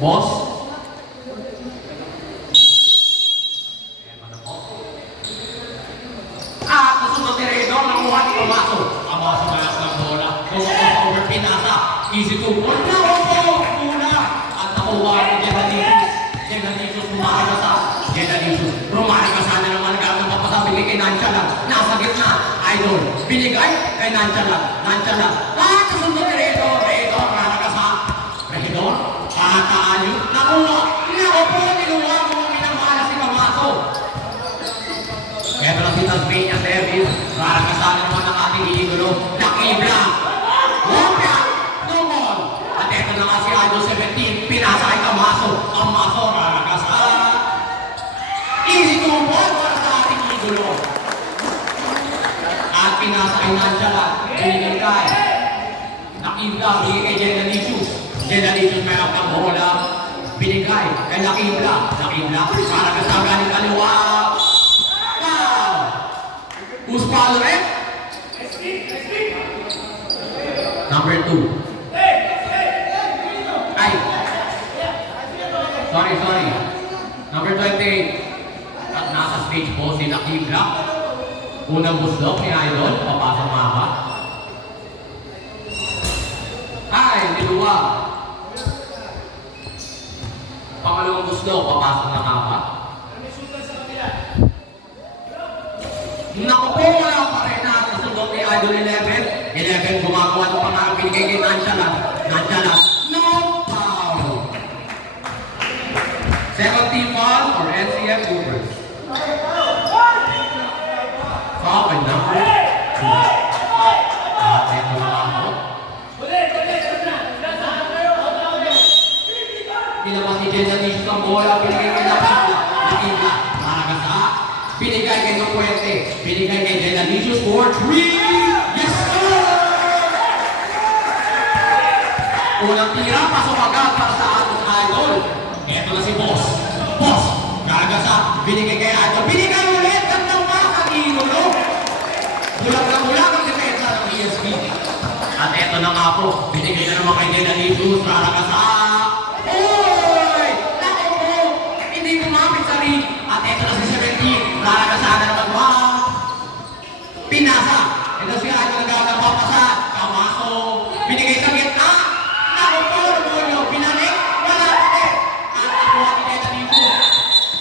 Boss? Kasunod ni Redo, nakuha ni Tomaso. Tomaso mayas ng bola. Kung ako over pinasa, easy to ball. Nakuha! Muna! At nakuha ni Genadicius. Genadicius Rumaricasa. Genadicius Rumaricasa na naman gamit ang papasabili kay Nanchala. Nasa gitna. Idol. Binigay kay Nanchala. Nanchala. Kasunod ni Redo. Redo, Rumaricasa. Redo. Patayo. Nakuha. Nakuha. Niluwa mo. Minamala si Tomaso. Kaya pala si Tasmania Service, para kasama naman ang ating idolo, Nakibla. Wopya, no ball. At eto na nga si Idol 17, pinasa kay Tomaso. Ang Maso, para kasama. Easy to ball para sa ating idolo. At pinasa kay Nanchala, binigay kay Nakibla, binigay kay Genadicius. Genadicius may ang bola. Binigay kay Nakibla. Nakibla, para kasama galing kaliwa. Who's following? Number 2. Ay. Sorry. Number 28. At nasa stage po si Nakibla. Unang busdok ni Idol. Papasok mapa. Ay, niluwa. Pangalawang busdok. Papasok na mapa. Naku po, wala pa rin na sundok ni Idol 11. 11 gumagawa ng pangarap binigay kay Nanchala. Nanchala, no foul. Second team foul for NCF Cougars. Foul by number 2. At ito na ako. Pinabas ni Genadicius ang bola, binigay kay Nakibla. Nakibla, para sa binigay kay Nopuente, binigay kay Genadicius for 3! Yes, sir! Unang tira, pasok agad para sa ating Idol. Eto na si Boss. Boss, Garagasa, binigay kay Idol. Binigay ulit! Gandang makang idolo! Bulag na bulag ang depensa ng ESP. At eto na nga po, binigay na naman kay Genadicius, Garagasa. Uy! Naku po! Hindi kumapit sa ring. At eto na si 17. Nakakasana naman ba? Pinasa. Ito si Idol nagkakapapasa. Tomaso. Binigay sa gitna. Naku po, Rubulyo. Pinalik. Wala ulit. At nakuha ni Genadicius.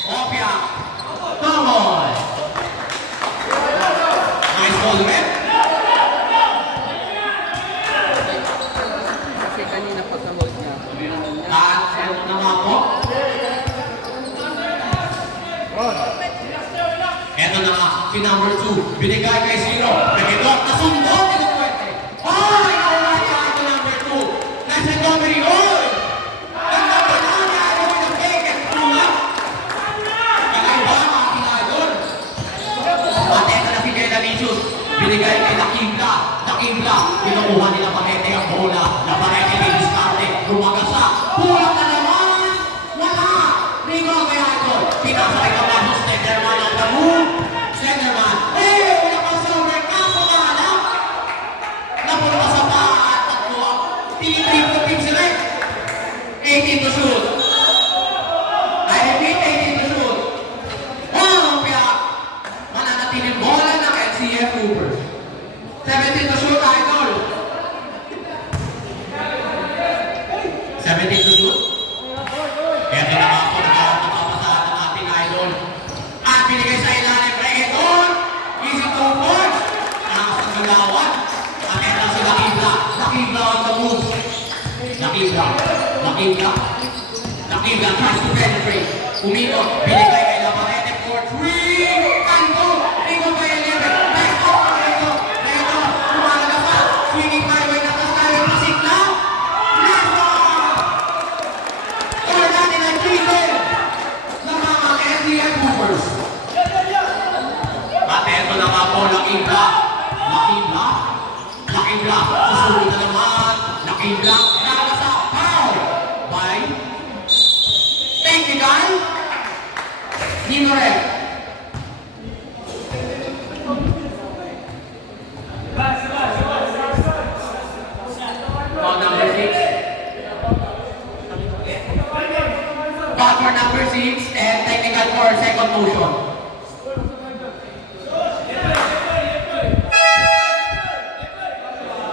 Opia. Tomol. Nice ball, man. Kasi kanina pa sa hold niya. At eto na nga po. Eto na nga, si number 2, binigay kay Zero. Nagidok, nasumbot ni Dupuente. Ay! Nakuha niya ito number 2. Nasa recovery, oy! Ganda ba na niya? Ano yung nag-take and tulak? Kakaiba ang ating Idol. At eto na si Genadicius, binigay kay Nakibla. Nakibla, kinukuha nila Pakete ang bola. Na Pakete may diskarte, lumagasa. Pulang na naman! Wala! Rigo kay Idol. Pinasa kay Tomaso, Stenderman ang move. Stenderman. Wala pa sa overcast. Wala. Napunta sa paa at tatlo. Tinitriple team sila. 18 to shoot. I repeat, 18 to shoot. Kaya mananatiling bola ng NCF Cougars. 17 to shoot, Idol. 17 to shoot. Eto na nga po, nagkakapasahan ng ating Idol. At binigay sa ilalim, Reggaeton, easy to board, nasa galawan. At eto si Nakibla. Nakibla on the move. Nakibla tries to penetrate. Umikot, binigay kay Labarete for 3. Kanto, ikot kay 11. Back up, Reggaeton, lumalaga pa. Swinging highway na kasali, pasikla. Nasa! Or natin ang cheater ng mga NCF Cougars. At eto na nga po, Nakibla. Susunod na naman. Nakibla. Nakakasa. Foul by technical Foul for number 6 and technical for second motion.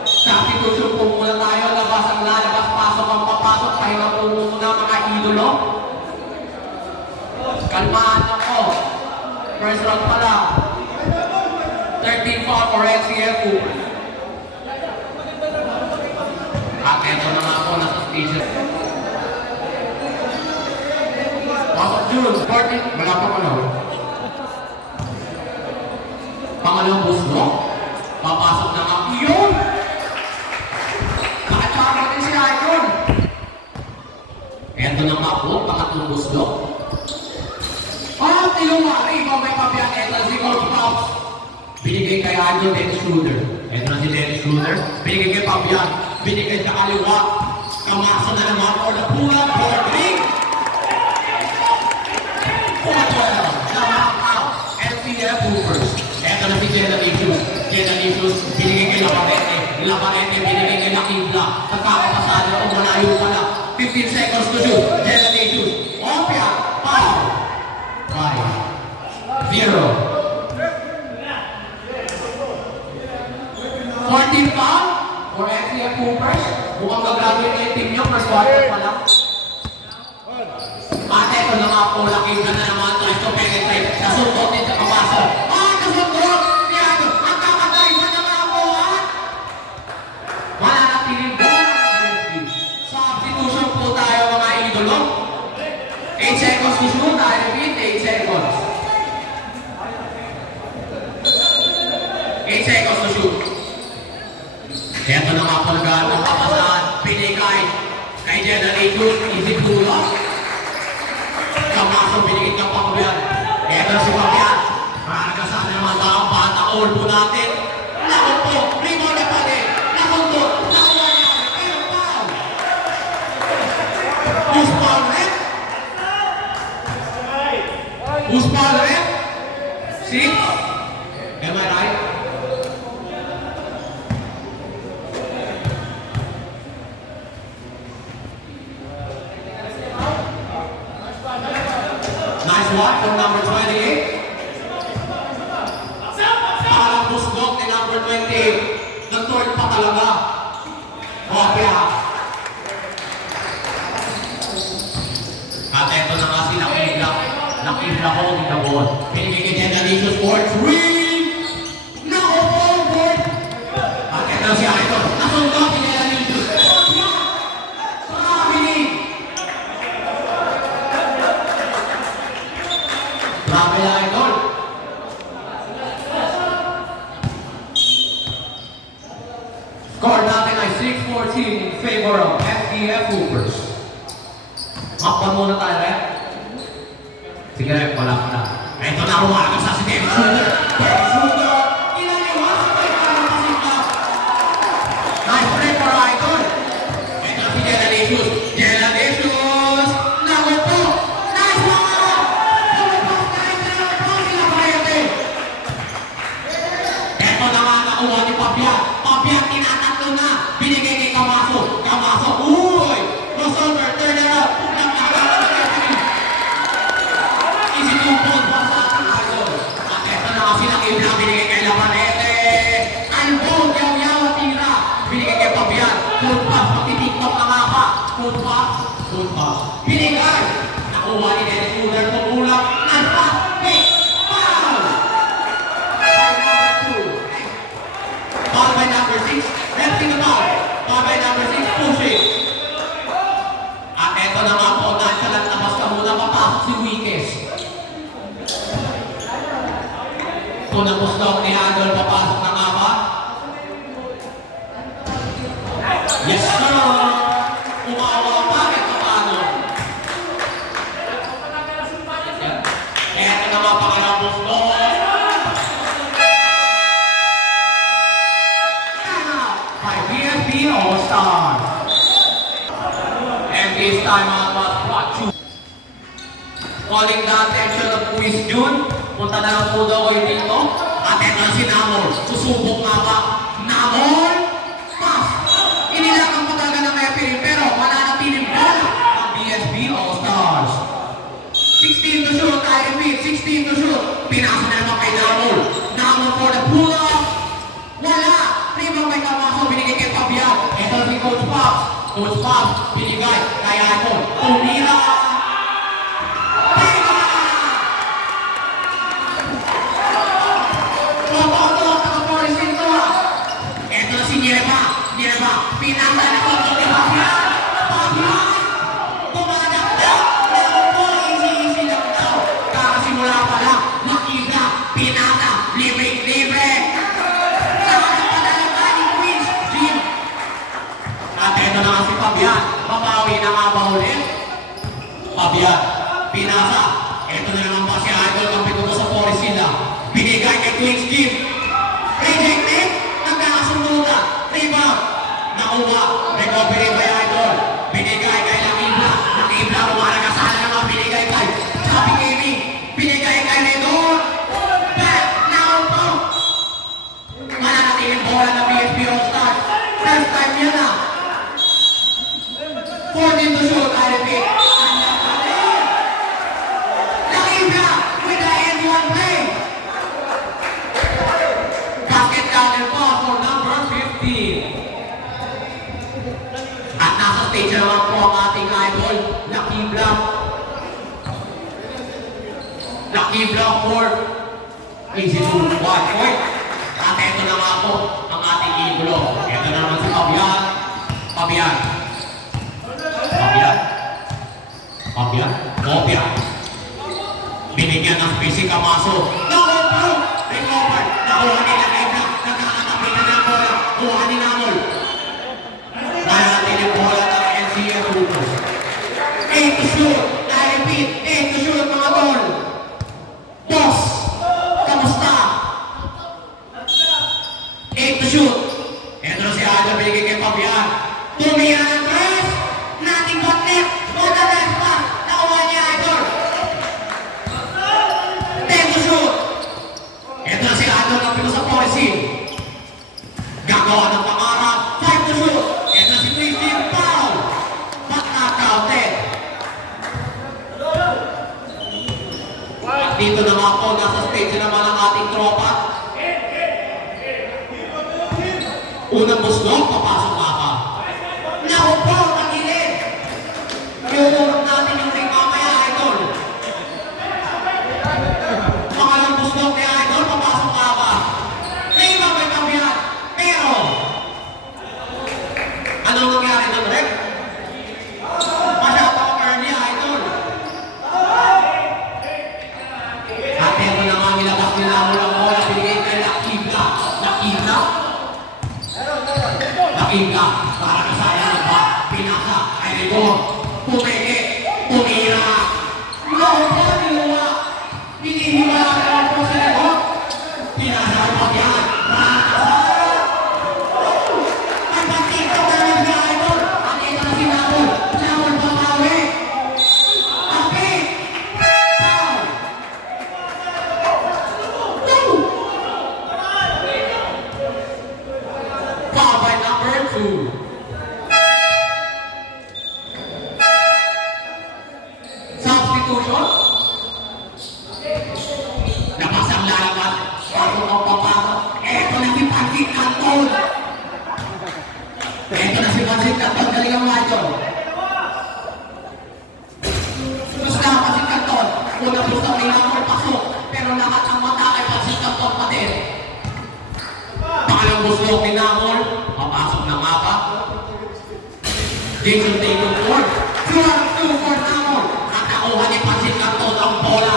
Substitution po muna tayo. Labas ang lalabas, pasok ang papasok. Pahinga po muna mga idolo. Kalmahan lang po. First round pa lang. 13 foul for NCFU. At eto na nga po, nasa station. Pasok June, 14. Wala pa ano. Pangalawang buslo. Papasok na nga. Yun! Nakachama din si Icon. Eto na nga po, pangatlong buslo. At ilumari, ikaw may pabiyan. Eto si Coach Pops. Binigay kay Icon, Dennis Schroeder. Eto na si Dennis Schroeder. Binigay kay Pabian. Binigay sa kaliwa. Kamasa na naman for the pull-up for 3. Pumatol. Naman out. LCF Hoopers. Eto na si Jenna Licious. Jenna Licious. Binigay kay Laparete. Laparete. Binigay kay Nakibla. Nagkakapasado. Kung malayo pa na. 15 seconds to shoot. Jenna Licious. Opia. Foul. 5. 0. 14 foul for FCF Hoopers. Mukhang gagraduate na yung team nyo. First quarter pa lang. Ate, ito na nga po. Laking na naman. Tries to penetrate. Nasuntok din sa kapasok. Nasuntok! Piano! Ang kakatay na naman po, ha? Wala na piling bola. Substitution po tayo, mga idolo. 8 seconds to shoot. I repeat, 8 seconds. 8 seconds to shoot. Eto na nga po nagkaroon ng kapasahan. Pinigay kay Jenna Licious. Easy pull-up. Kamasok, binigit ng Pabian. Eto na si Pabian. Maragasan na naman ang bata. All po natin. Naku po. Rebound na pa din. Nakundot. Nakuha niya. Pero foul. Who's foul rep? Who's foul rep? 6? Am I right? Nice watch from number 28. Parang busdok ni number 28. Nag-turn pa talaga. Kopya. At eto na nga si Nakibla. Nakibla holding the ball. Pinigay kay Jenna Licious for 3. Na-overboard. At eto si Icon. Nasundok ni Jenna Licious. Grabe na Idol. Score natin ay 6-14 in favor of FDF Hoopers. Makpan muna tayo, Rep. Sige, Rep, wala ka na. Ito na rumakas sa si Dennis Schroeder. Dennis Schroeder! Inaliwas ko yung parang pasinta. Nice play for Idol. Ito na si Jenna Licious. Jenna Licious! Naku po! Nice one! Eto na nga nakuha ni Pabian. Pabian tinatatlo na. Binigay kay Kamaso. Kamaso, uy! Crossover, turn it up. Easy 2 points. Basta ang Idol. At eto na nga silang ibla. Binigay kay Lamanete. Albon, yaw-yaw, tira. Binigay kay Pabian. Food pass, magti-tiktok na nga pa. Food pass. Food pass. Binigay. Nakuha ni Dennis Schroeder. Tumulak. Nagpas. Pick. Foul! Foul by number 6, lefting the ball. Foul by number 6, pushing. At eto na nga po, nonchalant na basta muna papasok si Wickes. Kung napustok ni Adol, papasok na nga ba? Yes, sir! Umawa pa, ito paano? Eto na nga pangalang pustok. All-Star. And this timeout was brought to calling the attention of Quiz June. Punta na lang po daw kayo dito. At ito si Namor. Susubok nga ba? Namor! Pass! Inilakan pa talaga ng referee pero mananatiling bola ang BSB All-Stars. 16 to shoot, I repeat, 16 to shoot. Pinasa na naman kay Namol. Namol for the pull-up. Wala! Rebound kay Camacho, binigay kay Fabian. Ito si Coach Pops. Coach Pops, binigay kay Icon. Tumira! Teka! Tumatok ang Morrison to. Ito na si Nierba. Nierba, pinasa na kay Fabian. Fabian! Tumadakdak! Naku po, easy lang daw. Kakasimula pa lang. Nakita, pinasa, libre. At ito na nga si Fabian. Mabawi na nga ba ulit? Fabian, pinasa. Ito na naman ba si Idol ang pituto sa Porisila. Binigay kay Twins Team. Rejected. Nagkakasundutan. Rebound. Nakuha. Recovery by Idol. Binigay kay Lakibla. Lakibla, umaragasa na naman binigay kay Sabi Kimi. Binigay kay Redor. Back. Now po. Mananatiling bola ng PSP All-Stars. First time yan na. 14 to shoot, I repeat. Lakibla with the end one play. Basket counter po for number 15. At nasa stage naman po ang ating idol, Lakibla. Lakibla for easy to one point. At ito na nga po ang ating idolo. Ito na naman si Fabian. Fabian. Kopya. Binigyan ng space si Camacho. Recover! Nakuha nila Edna. Nagkakatabi na ng bola. Kuha ni Namol. Kaya natin yung bola ng NCF Rufus. 8 to shoot. I repeat, 8 to shoot mga tol. Boss, kamusta? 8 to shoot. Ito na si Adam binigay kay Fabian. Tumira ng tres. Nothing but net. On the left back. Nakuha niya Idol. 10 to shoot. Ito na si Idol ng pino sa Poison. Gagawa ng pangarap. 5 to shoot. Ito na si Christian Paul. But not counted. At dito naman po, nasa stage naman ang ating tropa. Unang buslong, papasok nga pa. Naku po, nagilid. Iuurot natin yung ring mamaya, Idol. Pangalang buslong ni Idol, papasok nga pa. Rima may Fabian. Pero, anong nangyari ng rek? Masyado ka early, Idol. At ito na nga nilabas nila mo lang bola, binigay kay Lakibla. Lakibla, para kasaya na ba? Pinasa, ay Redor. Pumeke, tumira. Noon po, niluwa. Binihiwala ka lang po si Redor. Pinasa ang Fabian. Makakasaya. Ay, pagkita ka naman si Idol. At ito na si Namol. Namol pamawi. Kapit. Foul. Foul by number 2. Substitution. Labas ang lalabas. Bago ang papasok. Eto na si Pansy Canton. Galing ang Macho. Gusto na Pansy Canton. Unang gusto ang nilamang pasok. Pero lahat ang mata ay Pansy Canton pa din. Pangalang gusto ni Namol. Papasok na nga ba? Jason Tatum Ford. 2 for Namol. At nakuha ni Pansy Canton ang bola.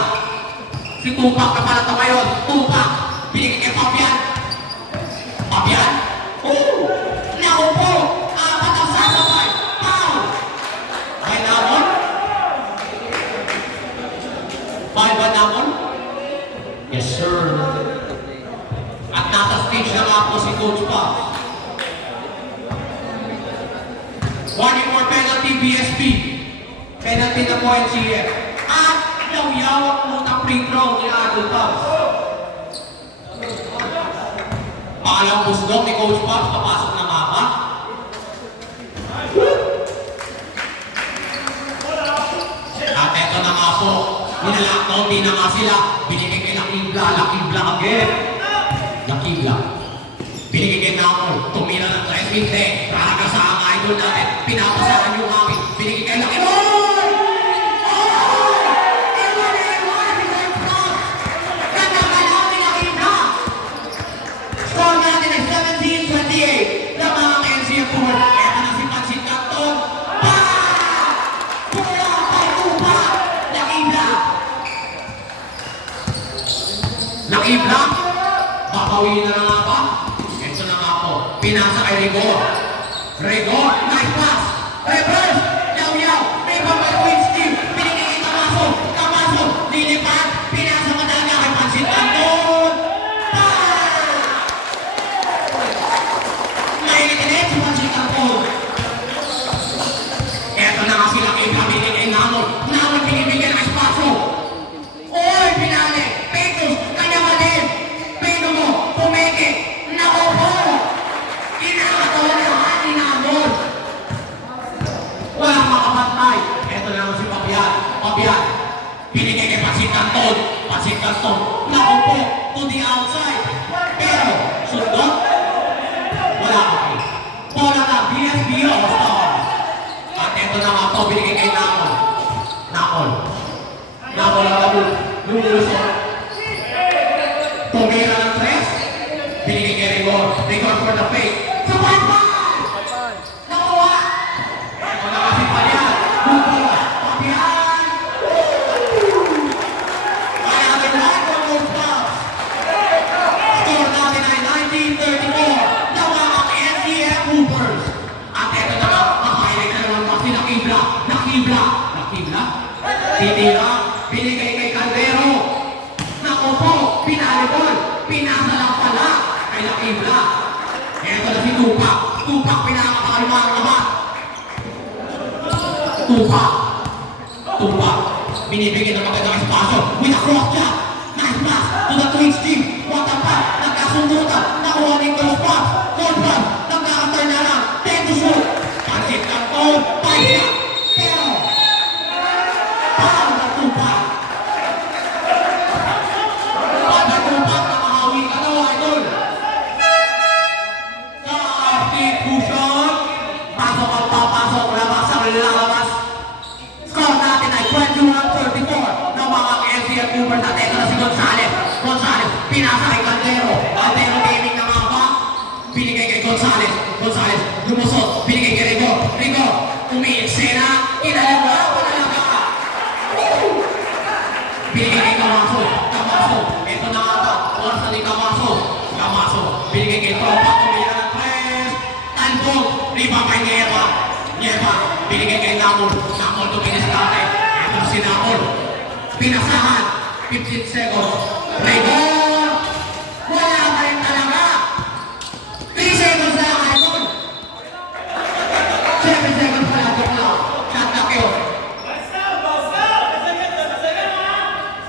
Si Tupac na pala ito ngayon. Tupac. Binigay kay Fabian. Fabian. Oh! Naku po! Apat ang sasabay. Foul! By Namol? By Namol? Yes, sir. At nasa stage na nga po si Coach pa. Warning for penalty, BSP. Penalty na po NCF. At yaw-yawak mo ng free throw ni Idol Pops. Pangalang pusdok ni Coach Pops, papasok na mapa. At eto na nga po Ninalakaw, di na nga sila. Binigay kay Lakibla, Lakibla again. Lakibla. Binigay kay Namol, tumira ng 3-20. Praga sa ang idol natin. Pinapasahan yung hangin. Binigay kay Lakibla. Score natin ay 17-28. Na mga NCF Pool. Eto na si Pansit Canton. Pula kay Tupa. Lakibla. Lakibla. Papawin na nga ba? Ito na nga po. Pinasa kay Rigor. Rigor. Nice pass. Reverse. Yaw-yaw. Rebound by Queen's team. Binigay kay Tamaso. Tamaso. Lilipat. Pinasa madaga kay Pansit Canton. Naiinit si Pansit Canton. Eto na nga sila kay Binigay kay Namol. Namol binibigyan ng espasyo. Oy, pinali. Petos. Kanya malin. Pino mo. Pumeke. Nako po. Kinakatawa na lahat ni Namol. Walang makapatay. Eto na naman si Pabian. Pabian. Binigay kay Pansit Canton. Pansit Canton. Nako po. To the outside. Pero, sundot. Wala ka. Bola na. BSB All-Star. At eto na nga po. Binigay kay Namol. Namol. Namol ang labot. Lumulusot. Tumira ng 3. Binigay kay Rigor. Rigor for the fake. Sa bye-bye! Nakuha! Ito na kasi Pabian. Buko. Pabian! Kaya natin lahat ng those fouls. Score natin ay 19-34. Nawa ang NCF Hoopers. At ito na nga. Makahilig na naman pa si Nakibla. Nakibla. Nakibla. Titira. Binigay kay Caldero. Nako po. Pinalibol. Pinasa lang pala. Kay Nakibla. Ito na si Tupak. Tupak pinakakalimang naman. Tupak. Tupak. Binibigyan ng magandang espasyo. With a cross shot. Nice pass to the Twins team. What a pass. Nagkasundutan. Nakuha ng close pass. Cold pass. Nagkakantay na lang. 10 to shoot. Pansit Canton. Paisa. Pero. Paano na Tupak? Paano na Tupak? Nakahawi ka daw, idol. Sa substitution. Pasok ang papasok. Labas ang lalabas. Score natin ay 21-34 ng mga NCF Hoopers at ito na si Gonzales. Gonzales, pinasa kay Caldero. Caldero gaming na nga ba? Binigay kay Gonzales. Gonzales, lumusot. Binigay kay Rigor. Rigor, umiiksena. Inaliwa pa talaga. Binigay kay Camaso. Camaso, ito na nga ba? Orsa ni Camaso. Camaso, binigay kay Tropa. Tumira ng 3. Talbog, rebound kay Nieva. Nieva, binigay kay Namol. Namol tuminis natin. Ito na si Namol. Pinasahan. 15 seconds. Rigor! Wala ka rin talaga. 3 seconds na lang, idol. 7 seconds na lang. Joke lang. Shot na kayo.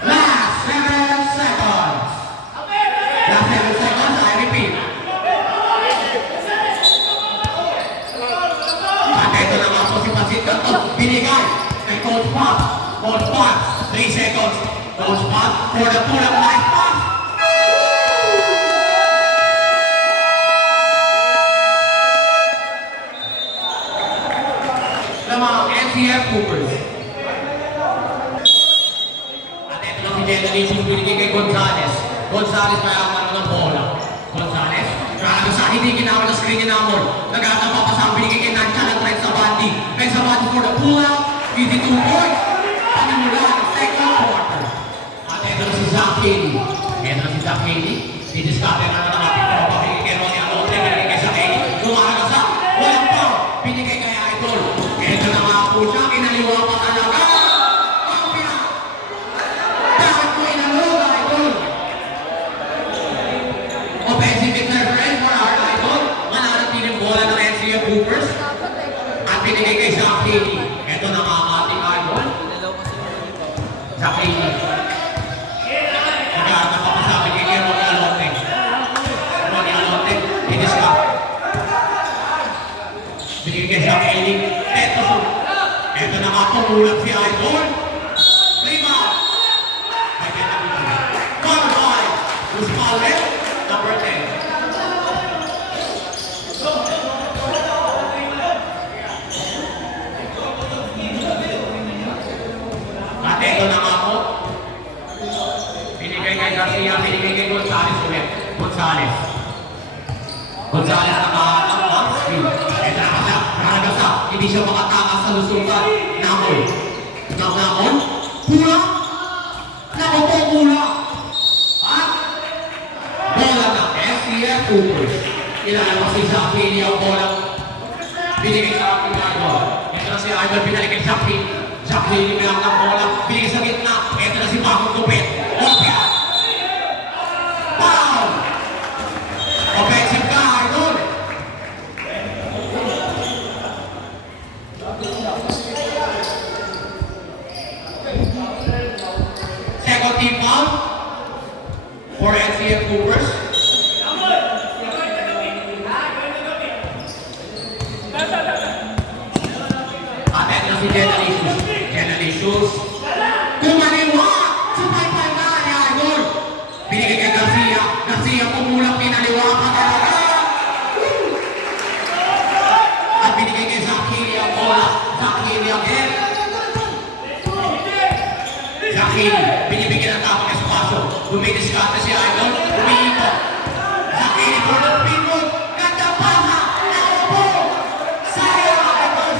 Last 7 seconds. Last 7 seconds, I repeat. At ito na nga po si Pansit Canton. Binigay kay Coach Pop. Coach Pop, 3 seconds. Coach Pop for the pull-up nice pass. Na mga NCF Hoopers. At ito na si Generation binigay kay Gonzales. Gonzales may ang ng bola. Gonzales, grabe sa hindi ginamit ang screen ni Namor. Nagkakapa pa sa binigay kay Nancha ng threat sa Bandi. Kay sa Bandi for the pull-out. 52 points. Panimula ng second quarter. At ito na si Zach Haley. Ito na si Zach Haley. Didiskarte na ng ating tropa. Binigay kay Ronnie Alote. Binigay kay Zach Haley. Lumarag sa walang power. Binigay kay Idol. Ito na nga po siya. Kinaliwa pa talaga. Ang pina. Bakit mo inalog, Idol? Offensive interference for our Idol. Mananatiling bola ng NCF Hoopers. At binigay kay Zach Haley. Ito na nga ang ating Idol. Zach Haley. Nagkakapasabi kay Ronnie Alote. Ronnie Alote. Didiskarte. Binigay kay Zach Haley. Ito na nga pumulat si Idol. Rebound. eto na nga po. Binigay kay Garcia, binigay kay Gonzales ulit. Gonzales. Gonzales nakahanap ng screen. Eto na siya, nakagasa. Hindi siya makatakas sa lusutan. Namol. Namol? Kulang? Nako po, kulang. At bola na SCF Cooper. Ilalabas si Jackie ang bola. Binigay sa aking Idol. Ito na si Idol, binalik kay Jackie. Jackie, binigay ng bola. Binigay sa gitna. Ito na si Bakong Gupit. Opia. Foul! Offensive ka, Idol. Second team foul for SCF Coopers. At eto na si Genalicious. Genalicious. Kumaliwa! Supay-pay na ni Idol. Binigay kay Garcia. Garcia pumulang pinaliwa ka talaga. At binigay kay Zakiri ang bola. Zakiri again. Zakiri. Binibigyan ng tamang espasyo. Dumidiskarte si Idol. Umiikot. Zakiri for the speedboat. Ganda pasa. Naupo. Sayang ang Idol.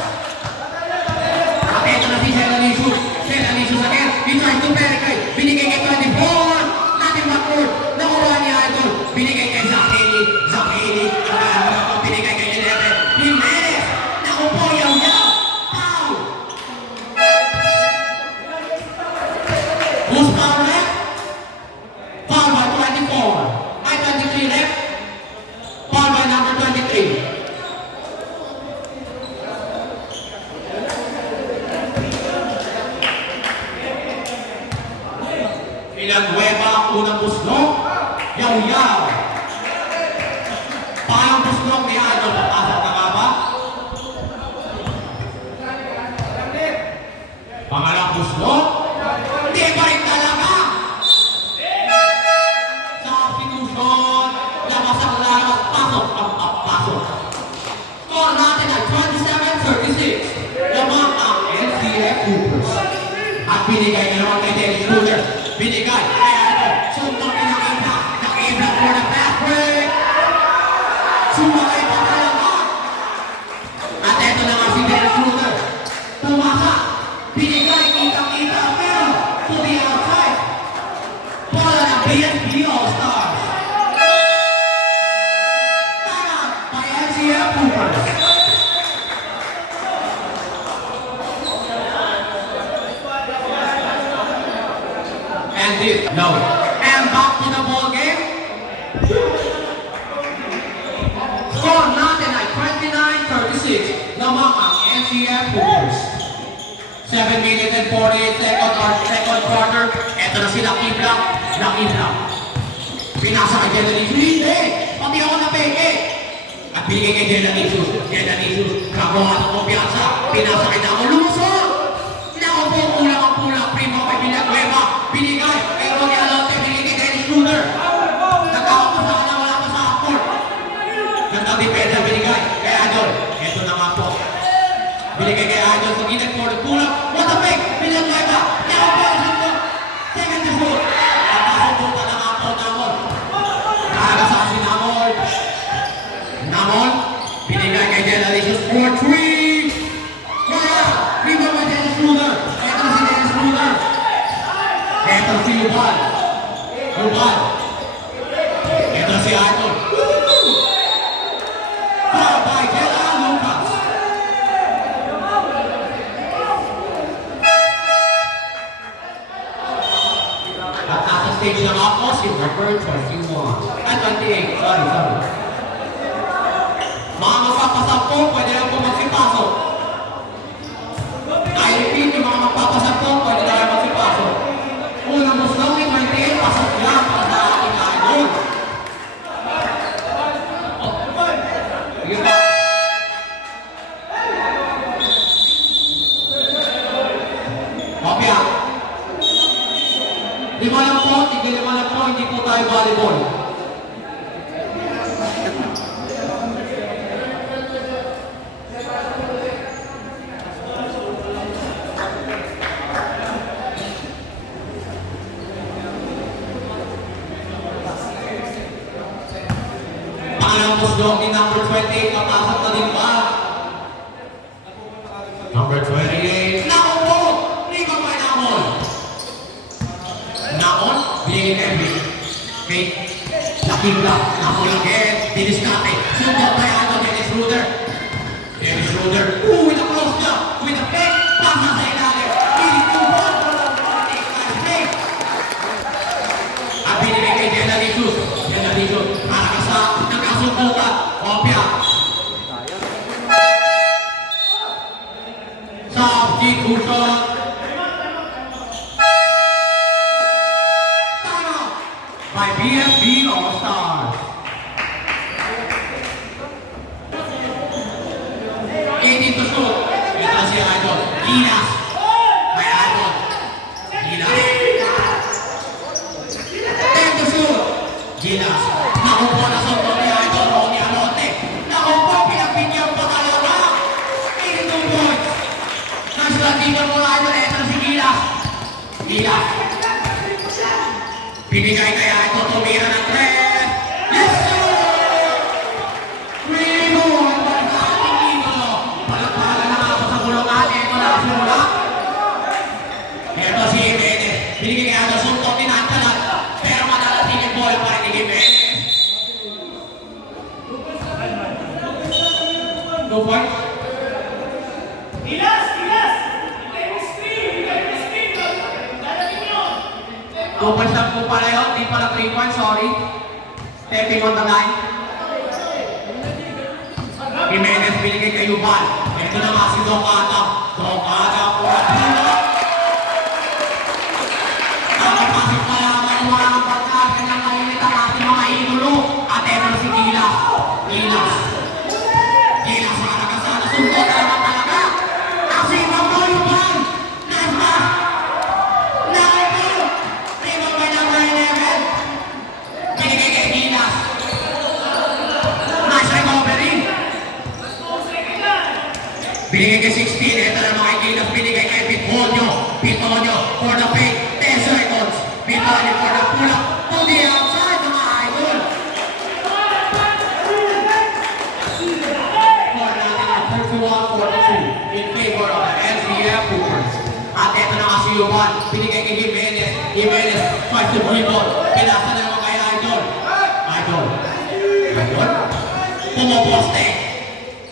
At eto na si Genalicious. Genalicious again. He tries to penetrate. Binigay kay 24. Natin backward. Nakuha ni Idol. Binigay kay Zakiri. Zakiri. Binigay kay 11. Jimenez. Nakupo yaw-yaw. Foul. Who's foul left? Foul by 24. By 23 left. Foul by number 23. Villanueva ang unang buslok. Yaw-yaw. Parang buslok ni Idol. Papasok na nga ba? Pangalang buslok. Hindi pa rin talaga. Substitution. Labas ang labas. Pasok ang pasok. Score natin ay 27-36. Lamang ang NCF Coopers. At binigay na naman kay Dennis Schroeder. Binigay. Suntok na nakita. Nakita for the fast break. Sumakay pa talaga. At eto na nga si Dennis Schroeder. Tumasa. Binigay. Kitang-kita. Pero to the outside. Bola ng BSB All-Stars. Tara by NCF Coopers. And this, no. And back to the ball game. Score natin ay 29-36. Lamang ang NCF Coopers. 7 minutes and 48 seconds or second quarter. Eto na sila Kibla. Nakibla. Pinasa kay Genalicious. Hindi! Pati ako na peke. At binigay kay Genalicious. Genalicious. Kakuha ng kumpiyansa. Pinasa kay Damo. Lumusot! Nakupo kulang ang pulang. Primo kay Villanueva. Binigay. Pero ni Alonte. Binigay kay Dennis Schroeder. Nagkakap pa sa kanya. Wala pa sa court. Gandang depensa binigay. Kay Idol. Eto na nga po. Binigay kay Idol. Sa ginag for the pulang. What the fake? Villanueva. Nakupo ang suntok. Second to shoot. At nasubukan na nga po Namol. Nakagasa si Namol. Namol. Binigay kay Genalicious for 3. Wala. Rebound kay Dennis Schroeder. Eto si Dennis Schroeder. Eto si Luban. Luban. Eto si Idol. Foul by Jela Lucas. At nasa stage na nga po si number 21. At 28. Sorry. Mga magpapasampo, pwede lang po magsipasok. I repeat, yung mga magpapasampo, pwede lang magsipasok. Unang gusto ni 28, pasok lang para sa ating Idol. Sige pa. Mapia. Lima lang po, hindi po tayo volleyball. Tapos long ni number 28, papasok na din ba? Number 28, Naon po! Rebound by Naon! Naon, binigay kay Henry. Okay, nakibla, Naon again, diniskate. Sunod by Dennis Ruder. Dennis Ruder, with a cross niya, with a fake, pasa sa ilalim. Piling to one, walang warning, fake. At binigay kay Denalicious. Denalicious, para ka sa nagkasundukan. Opia. Substitution. Time out by BFB All-Stars. 18 to shoot. Ito na si Idol. Ginas. May Idol. Ginas. 10 to shoot. Ginas. Nakupo na sa ni Idol. Ronnie Alote. Nakupo, pinagpinyan pa talaga. 82 points. Nagsasabihan mo Idol. Ito na si Ginas. Ginas. Binigay kay Idol. Tumira ng 3. Yes, sir! Rebound by the ating Idol. Palagpalan na ako sa bulungan. Ito na ang simula. Ito si Jimenez. Binigay kay Idol. Suntok ni Nantalan. Pero madalating yung ball para ni Jimenez. 2 points. Gilas! Gilas! Hintay mo screen! Hintay mo screen! Dadating yun! 2 points lang po pala yun. Di pala 3 points. Sorry. Stepping on the line. Jimenez binigay kay Yuval. Ito na nga si Dokada. Dokada po at Hino. Nakapasok pa lamang yung mga pagkakas ng mainit ang ating mga idolo. At ito na si Gilas. Gilas. Gilas sa nakasana. Suntot na naman talaga. Kasi mo Yuval. Nice ba? Nakaipo. Rebound by number 11. Binigay kay Gilas. Nice recovery. Binigay kay 16, ito na mga Gilas, binigay kay Pitonio. Pitonio for the fake, 10 seconds. Pitonio for the pull-up to the outside, mga idol. For natin ang 31-42 in favor of the NCF Hoopers. At ito na nga si Yuval, binigay kay Jimenez. Jimenez tries to dribble, pinasa na naman kay Idol. Idol. Idol? Pumoposte.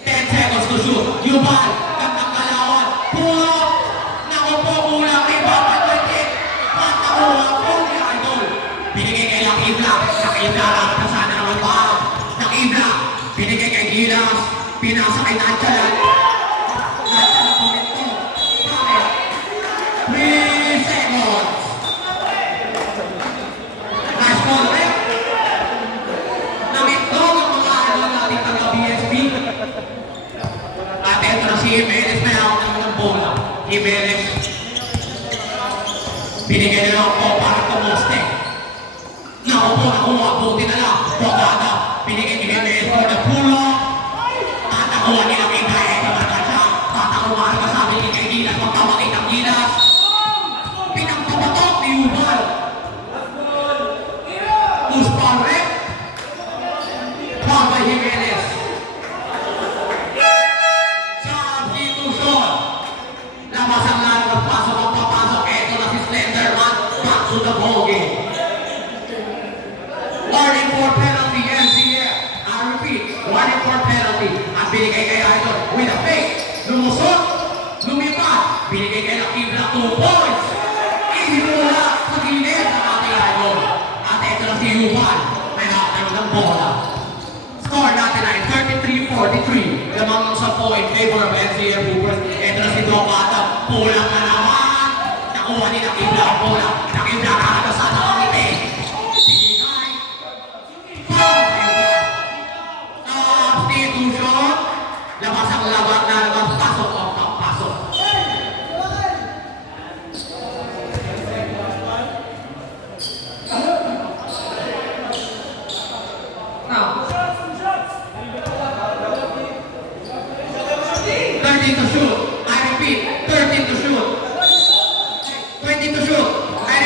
10 seconds to shoot. Yuval, gandang kalawan. Pull up. Naku po, kulang. Rebound by 20. Patakuha po ni Idol. Binigay kay Lakibla. Lakibla, nakita sana naman ba? Lakibla. Binigay kay Gilas. Pinasa kay Nanchalan. Nanchalan kumento. Bakit? 3 seconds. Nice call, Rep. Namintog ang mga idol natin taga-BSB. At ito na si Jimenez na ako ng bola. Jimenez. Binigay nila ako para kumuste. Nakupo, nakuha, buti na lang. Bogada. Binigay ni Jimenez for the pull-up. Tatakuha nila kay Bae. Tamatasa. Tatakuha ka sabi ni kay Gilas. Magpapakit ang Gilas. Pinagpapatok ni Yuval. Puspal Rep. Foul by Jimenez. Substitution. Labas ang lahat, magpasok ang papasok. Ito na si Slenderman. Back to the ball game. Warning for penalty, NCF. I repeat, warning for penalty. At binigay kay Idol with a fake. Lumusot. Lumipat. Binigay kay Lakibla 2 points. Isimula sa gilid ng ating Idol. At ito na si Yuval. May nakatayo ng bola. Score natin ay 33-43. Lamang ng 10 in favor of NCF Hoopers. Ito na si Dokada. Pulang na naman. Nakuha ni Nakibla ang bola. Nakibla kakatasan ang ngiti. Binigay. Foul. Substitution. Labas ang labas na labas. Pasok ang pasok. Now, 13 to shoot. I repeat, 13 to shoot. 20 to shoot. I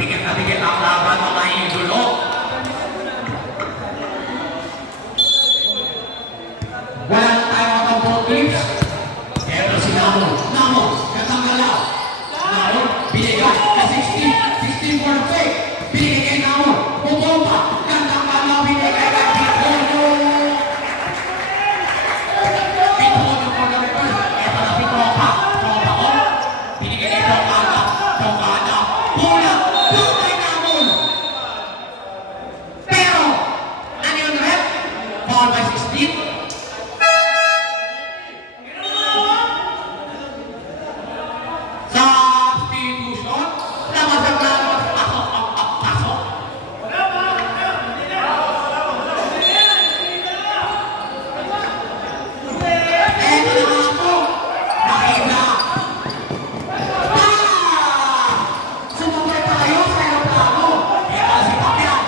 Bigat na bigat ang laban mga idolo. Wala na tayo ang ball teams. Pero si Namo, gandang galaw. Namo, binigay ka 16 for the fake. Binigay kay Namo, bumomba. Gandang galaw, binigay kay Pitono. Pitono for the reverse. Ito na si Tropa. Tropa ko. Binigay kay Tongada. Tongada. Bola. Bumay Namo. Pero, ano yung rep? Foul by 16. Substitution. Labas ang plano. Pasok. Eto na nga po. Nakita. Sumabay tayo sa aeroplano. Ito si Papian.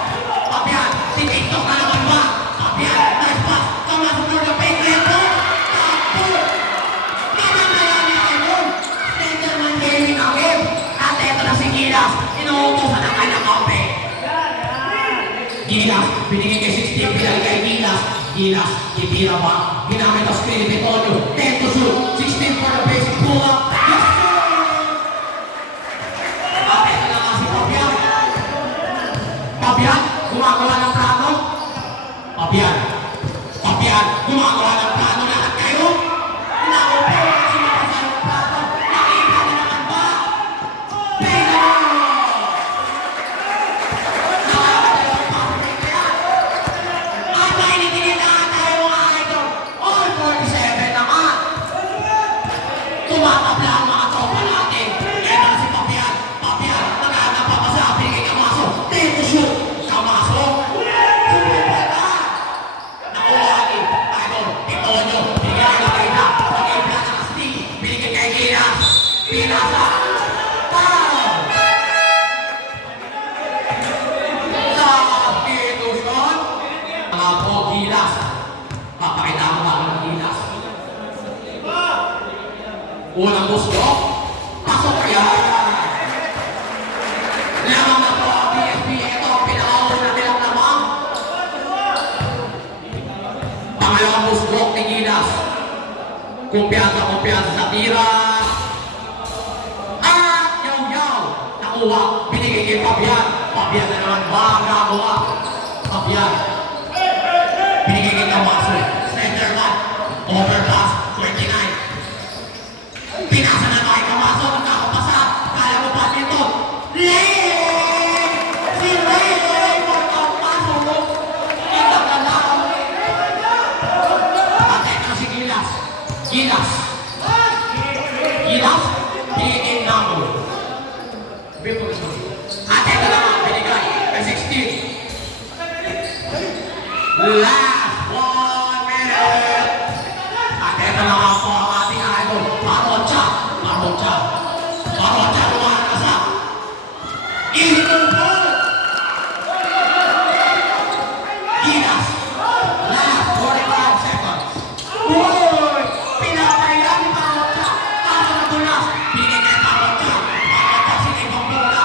Papian. Si TikTok na naman ba? Papian. Nice pass. Kamasok na ng Patriot. Tapo. Pinangalan ni Emon. Slenderman gaming ang game. At eto na si Gilas. Inuutosan ang kanyang kampe. Gilas. Binigay kay 16. Pinali kay Gilas. Gilas. Itira ba? Ginamit ang screen ni Tonyo. 10 to shoot. 16 for the basic pull-up. Yes, sir! At eto na nga si Papian. Papian. Gumagawa ng plano. Papian. Papian. Gumagawa ng plano. Lahat kayo. Naupo. Sumapasa ng plano. Nakita na naman ba? Pero! Nakakatayo ang pasok ni Papian. At mainitinitahan tayo mga idol. All 47 naman. Tumatabla ang mga tropa natin. Ito na si Papian. Papian. Maghanap pa sa binigay Kamaso. 10 to shoot. Kamaso. Sumipera. Nakuha ni Idol. Itonyo. Binigay na kay na. Pag-ibla ng Steve. Binigay kay Gilas. Pinasa. Foul. Substitution. Mga po, Gilas. Papakita mo ba ako ng Gilas? Unang gusto. Pasok yan. Lamang na po ang PSP. Ito ang pinakauna nilang lamang. Pangalawang gusto ni Gilas. Kumpiyansa sa tira. At yaw-yaw. Nakuha. Binigay kay Papian. Papian na naman ba ang nagawa? Papian. Binigay kay Kamaso. Slenderman. Overpass. 29. Pinasa na kay Kamaso. Nagkakapasa. Kala mo pa dito. Ray! Si Ray! Magkakapasok. Itagalaw. At ito na si Gilas. Gilas. Gilas. Binigay Namo. At ito na nga. Binigay. Kay 16. Last 1 minute. At ito na nga po ang ating idol. Paroncha. Lumakas. Ihitong po. Gilas. Last 45 seconds. Uy! Pinapaya ni Paroncha. Kaso na tulas. Binigay kay Paroncha. Paroncha sinibang bola.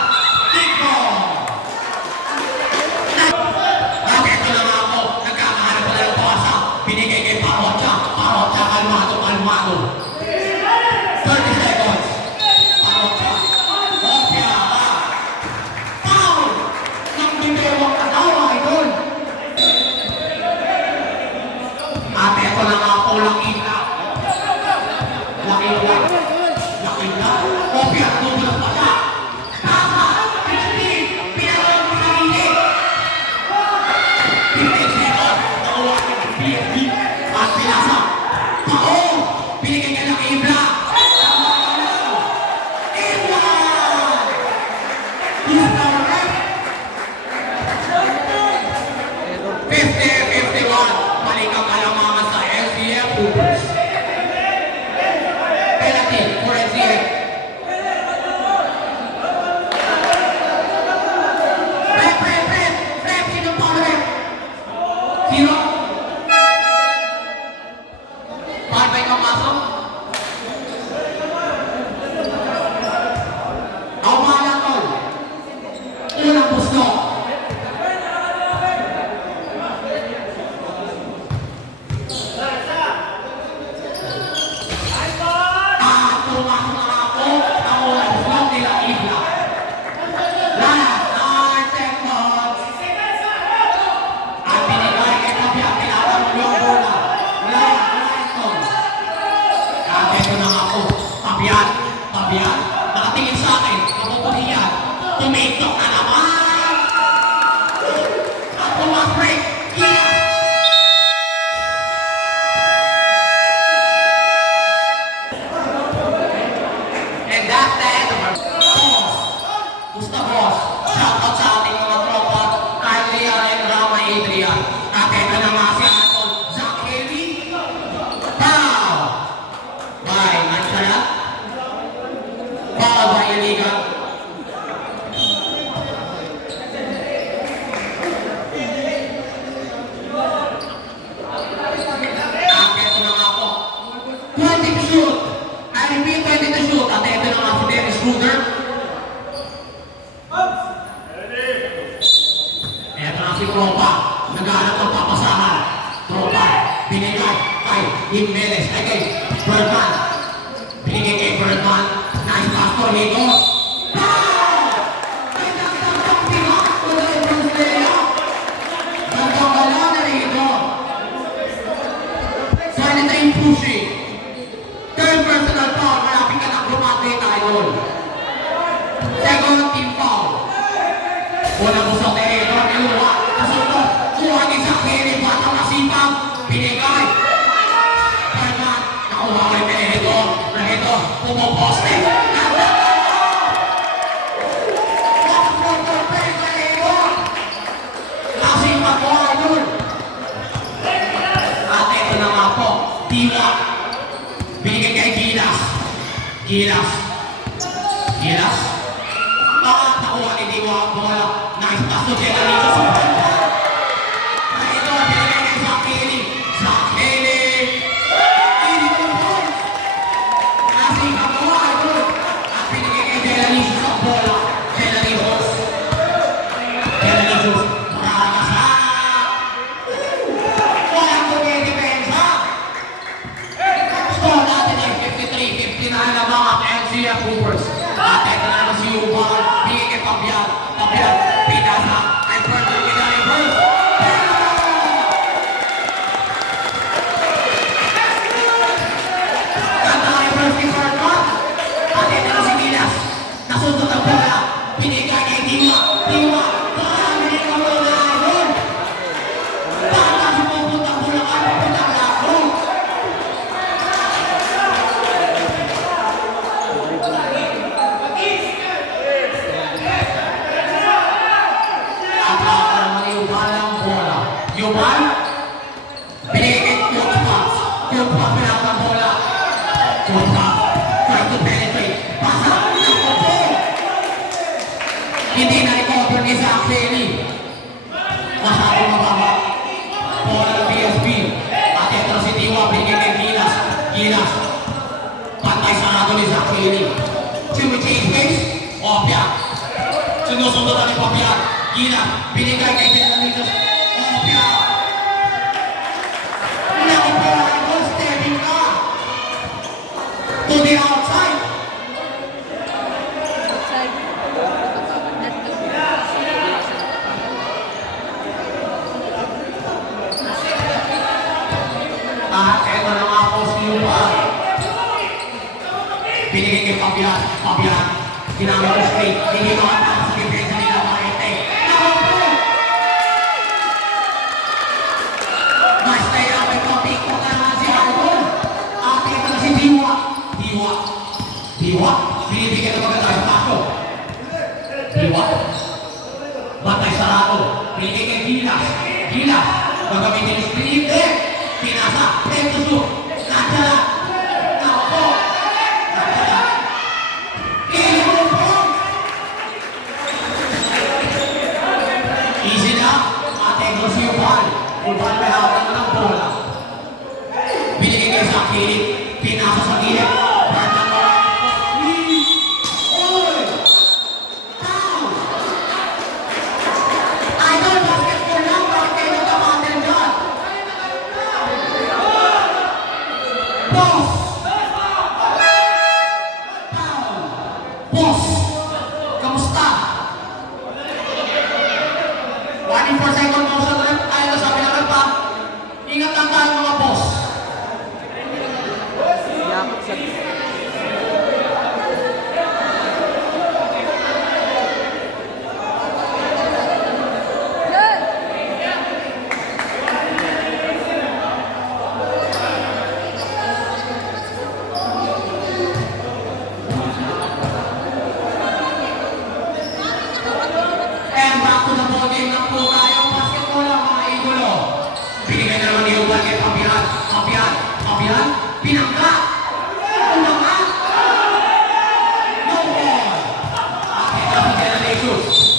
Tumitok na naman! At pumaprik! Gilas! And that's the end of our boss. Gusto boss. Shoutout sa ating mga tropa. Kyle Leon and Rama Adrian. At ito na nga si Anton. Zach Haley. Pow! By Manchala. Foul by illegal. At ito na nga po. 20 to shoot. I repeat, 20 to shoot. At ito na nga si Dennis Ruder. Ito na si Tropa. Naghahanap ng papasahan. Tropa. Binigay kay Jimenez. Ay kay Birdman. Binigay kay Birdman. Nice pass to Nico. Pow! Ay nagtagpang pinaka ko na yung first layup. Gandang gala na rito. Silent time pushing. Third personal foul. Malapit ka na grumaduate tayo. Second team foul. Unang busok na ito. Niluwa. Kasunod. Kuha ni Zach Haley. Batang nasipang. Binigay. Birdman. Nakuha kay Menedo. Menedo. Pumoposte. Nasipang ko doon. At ito na nga po. Diwa. Binigay kay Gilas. Gilas. Gilas. Nakuha ni Diwa ang bola. Nice pass to Jelalito sa banda. Na ito, binigay kay Zach Haley. Zach Haley. Hindi ko po. Nasipang ko doon. At binigay kay Jelalito sa bola. Jelalito. Jelalito. Maramasa. Walang tumidepensa. Score natin ay 53-59 na mga NCA Troopers. At ito na naman si Yuban. Bigay kay Pabian. Pabian. Pinasa. Ay Burton. Pinasa. Burton. Kanta kay Burton. Burton. At ito na si Milas. Nasundot ang bola. Binigay kay Diwa. Diwa. Marami ka muna doon. Bata sumupunta ang bola. Pupunta ang lako. At naman Yuban ang bola. Yuban. Binigay kay Kuntpas. Kuntpas pinasa ang bola. Kuntpas. Try to penetrate. Pasa. Ako po. Hindi na recover ni Zach Haley. Masyadong mababa. Bola ng PSB. At ito na si Diwa. Binigay kay Gilas. Gilas. Pantay sarado ni Zach Haley. Change pace. Opia. Sinusunod ni Opia. Gilas. Binigay kay Jelalito. Opia. Naku po. Idol. Stepping ka. To the outside. Outside. Net na At eto na nga po si Yuban. Binigay kay Pabian. Pabian. Ginamit ko straight. Hindi makatapos sa depensa nila Marete. Naku po. Mas tayo kay Pabian. Kung na naman si Albon. At ito na si Diwa. Diwa. Diwa. Binibigyan na maganda yung paso. Diwa. Batay sarado. Binigay kay Gilas. Gilas. Magamitin yung screen. Pinasa. Tempo shoot. Natsala. Naku po. Natsala. Ilupong. Easy na. Atento si Yuban. Yuban may hawak na ng bola. Binigay kay Zach Haley. Pinasa sa gilid. Bartan mo. Oy! Pow! Idol basketball lang. Bakit kayo nagkamatin dyan? Boss! Pow! Boss! Kamusta? 1 second motion rep. Tayo na sabi na pa. Ingat lang tayo mga boss. yakap sa Back to the ball game na po tayo. Basketball ang mga idolo. Binigay na naman ni Uban kay Papian. Papian. Pinangka. Pinangka. No ball. Okay, tapos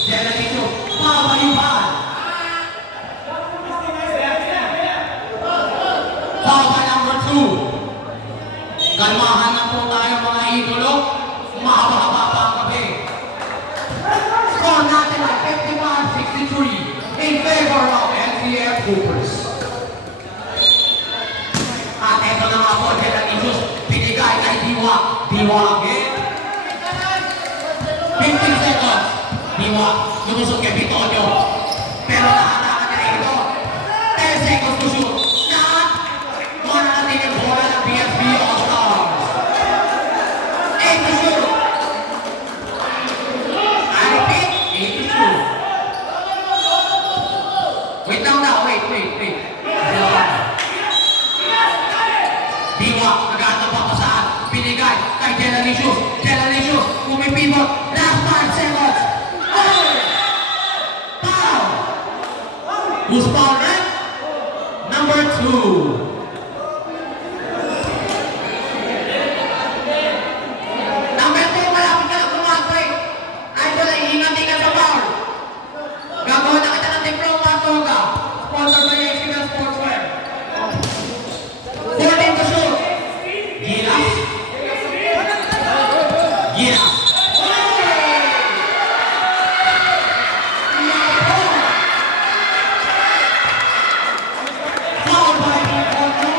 Generations. Power Uban. Power number 2. Kalmahan na po tayo mga idolo. Mahaba-haba pa ang gabi. Score natin ay 51-63 in favor of NCF Hoopers. At ito na nga po, Generations. Binigay kay Diwa. Diwa again. 15 seconds. Diwa. Lumusot kay Bitonio. Pero nakatakan niya ito. 10 seconds to shoot. Lahat. Mga natin yung bola ng PSB All-Stars. 8 to shoot. I repeat, 8 to shoot. Wait lang na. Wait. Diwa, nag-aatapa pa saan? Binigay kay Generations. Pumipivot. Last 5 seconds. Oh! Foul! Who's foul, right? Number 2. Number 2, malapit ka na kumag-break. Idol, ay ingat sa foul. Gagawin na kita ng diploma, Toga. Sponsored by HCL Sportswear. 14 to shoot. Gilas. Foul by Bitonio.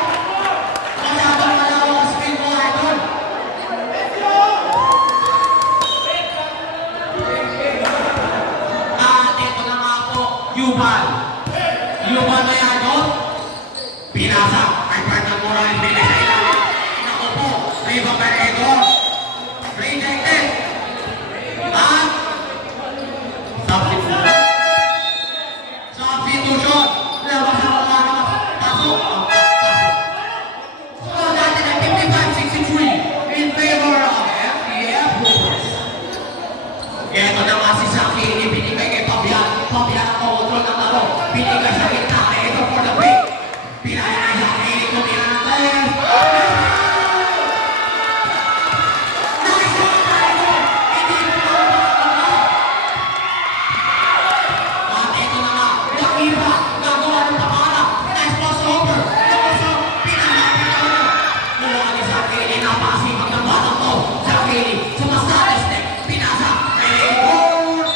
Masyadong malawak ang screen mo, idol. At ito na nga po, Yuban na yan, no? Pinasa, ay Bertan Morales, binay sa ilalim. Naku po, Riva Peredo. Rejected. At substitution. Labas na mga naman. Pasok. Score natin ay 55-63 in favor of FDF Hoopers. Ito na nga si Saki, ibinigay kay Papian. Papian ang kontrol ng laro. Binigay sa gitna. Ito for the break. Pinaya na Saki, tumira ng tayo. At ito na nga, Lakiba, nagawa ng tamara. Nice crossover. Lumusok, pinanapit. Mula ni Sakili, napasipag ng batang to. Sakili, sumasada step, pinasa. Rebound!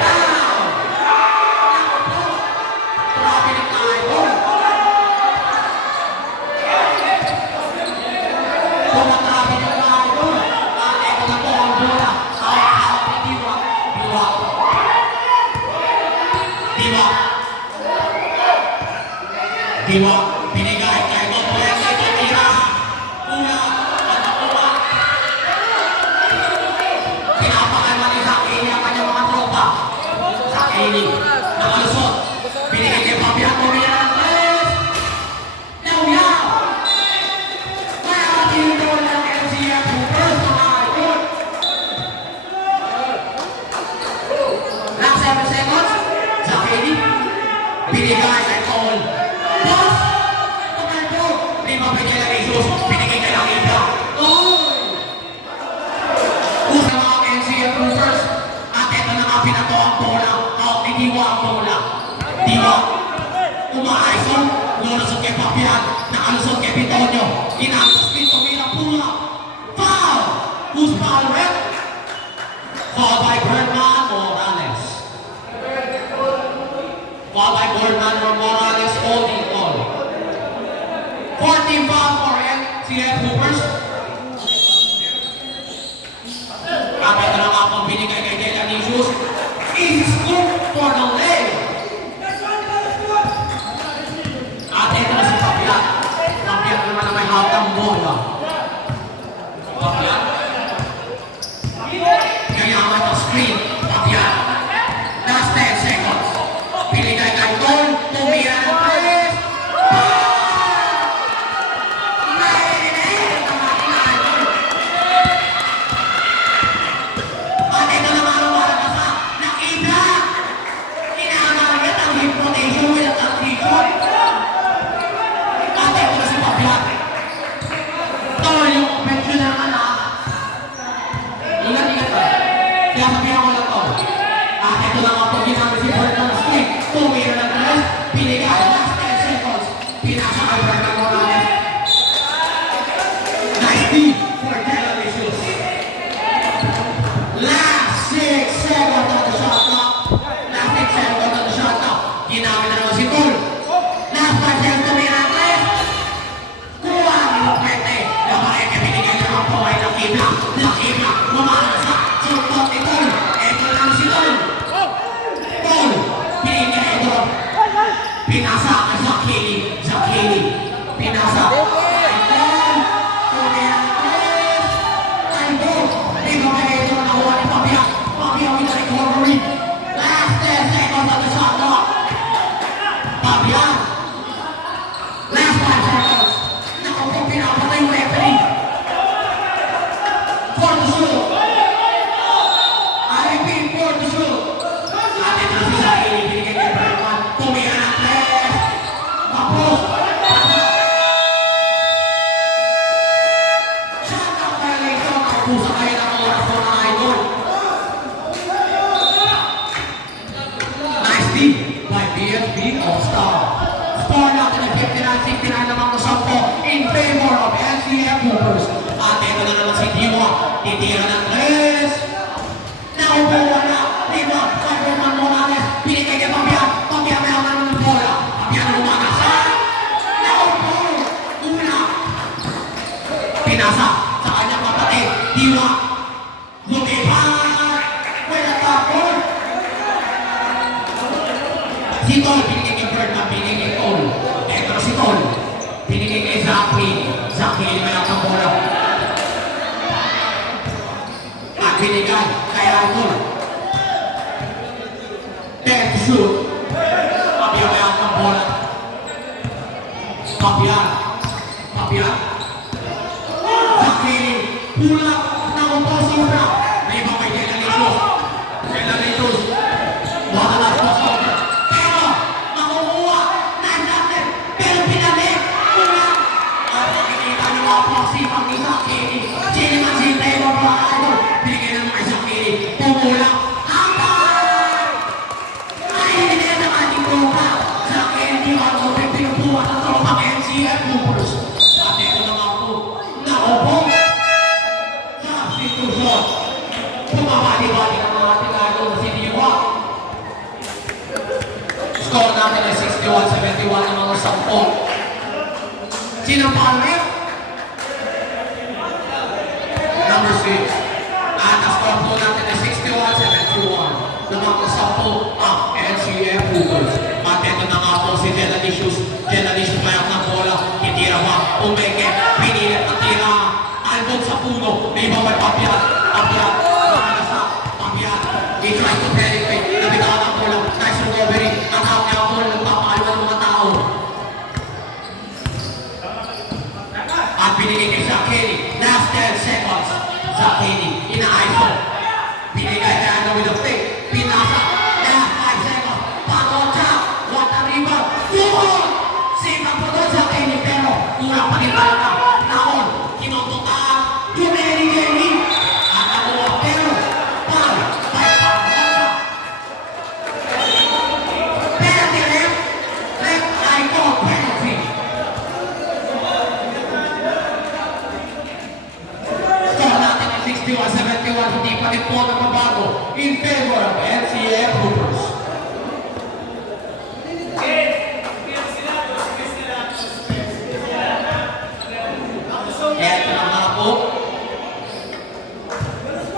Down! Naku po, grabe ni Kaibo. Tumatrabi ni Kaibo. At ito na po ang bola. Out ni Diwa. Diwa, binigay kay Boboyan kay Tira. Una, at una. Pinapakalma ni Sakili ang kanyang mga tropa. Sakili, nakalusot. Binigay kay Papian, bumila ng tres. Nauyaw! May ating goal ng NCF Hoopers, mga idol. Last 7 seconds. Sakili, binigay kay Paul. Boss! Tumalbo! Lima pa niya lang Jesus. Binigay kay Lakiba. Usang mga NCF Hoopers. At ito na nga pinato ang bola. Out ni Diwa ang bola. Diwa. Umaayson. Lulusot kay Papian. Nakalusot kay Bitonio. Inangos dito. Milang pula. Foul! Who's foul, rep? Foul by Berman Morales. Foul by Berman Morales holding on. 14 foul for NCF Hoopers. At ito na nga pang binigay kay Generations. Easy scoop for the leg. At ito na si Papian. Papian naman na may hatang bola. Papian. Kayaman ang screen. Papian. Last 10 seconds. Binigay kay Ton. Tumira ng tres. Kaya sabihan ko lang to. At ito lang ang pag ginamit si Bernard Street. Tumira ng tres, binigay, last 10 seconds. Pinasa kay Bernard Morales. Nice deep for Delicious. Last 6 seconds on the shot clock. Last 6 seconds on the shot clock. Ginamit na naman si Tul. Last 5 seconds tumira ng tres. Kuha ang inukwete. Nakareke binigay niya ang paway ng kibla. Ng kibla. Mamalasa. Suntot ni Tul. Ito lang si Tul. Tul. Binigay ito. Pinasa kay Zakili. Zakili. Pinasa. Kay Tul. Tumira ng tres. Kay Tul. Ibigay ito na nakuha ni Pabiak. Pabiak with the recovery. Last 10 seconds on the shot clock. Pabiak. Last 5 seconds. Naku po, pinapatay yung referee. For the shoot. I repeat, for the shoot. At ito na si Zakili, binigay kay Bergman. Tumira ng tres. Tapos. Shot out violation. Ang pusa kayo ng oras po ng idol. Nice deep by BFB All-Star. Score natin ay 59-69 naman ko 10 in favor of NCF Hoopers. At ito na naman si Diwa. Titira ng tres. Naupuwa na. Diwa. Kay Berman Morales. Binigay kay Pabian. Pabian may naman ng bola. Pabian ang umagasan. Naupuwa. Una. Pinasa sa kanyang kapatid. Diwa. Lumipat. With a top board. Si Tol, binigay kay Bergman, binigay kay Tol. Eto na si Tol. Binigay kay Zakri. Zakri, may ang bola. At binigay kay Tol. Ten to shoot. Pabian may ang bola. Pabian. Pabian. Zakri. Pula. Nakumpaw sa una. May iba kay Delalitos. Delalitos. Wala na po sa una. Pero, makukuha. Nasatin. Pero pinalik. Una. At nakikita niyo mga pagsipang ni Zakiri. Chili man si Taylor mga idol. Bigyan na naman kay Zakiri. Pumula. Hanggang! Ay, hindi na ating tropa. Zakiri, di ba ako pinupuha ng tropa ng NCF Hoopers. At ito naman po. Naupo. Substitution. Pumabali-bali ang mga ating idol na si Diwa. Score natin ay 61-71 ng mga 10. Sinampahan mo yun? Number 6. At ang score po natin ay 61-71 ng mga 10 ang NCF Hoopers. At ito na nga po si Delicious. Delicious mayroon ng bola. Itira pa. Umeke. Pinilit ang tira. Albog sa puno. May iba may Pabian. Pabian. Mahalasa. Pabian. He tries to penetrate. Nabitawan ang bola. Nice recovery. Ang hawak niya ang bola. Nagpapalo ng mga tao. At binigay kay Zakiri. Last 10 seconds. Zakiri. Inaayos ko. Binigay kay Ano with a fake. Pinasa. Last 5 seconds. Pagotsa. What a rebound. Tuhon! Sipag po doon Zakiri. Pero kurang pa rin talaga. Naon. Kinontotaan. Jumeri Jenny. At nakuha. Pero. Pag. By Pagotsa. Penalty left. Left eye call. Penalty. Score natin ay 61-71. Hindi pa rin po nagbabago in favor of NCF Hoopers. Eto na nga po.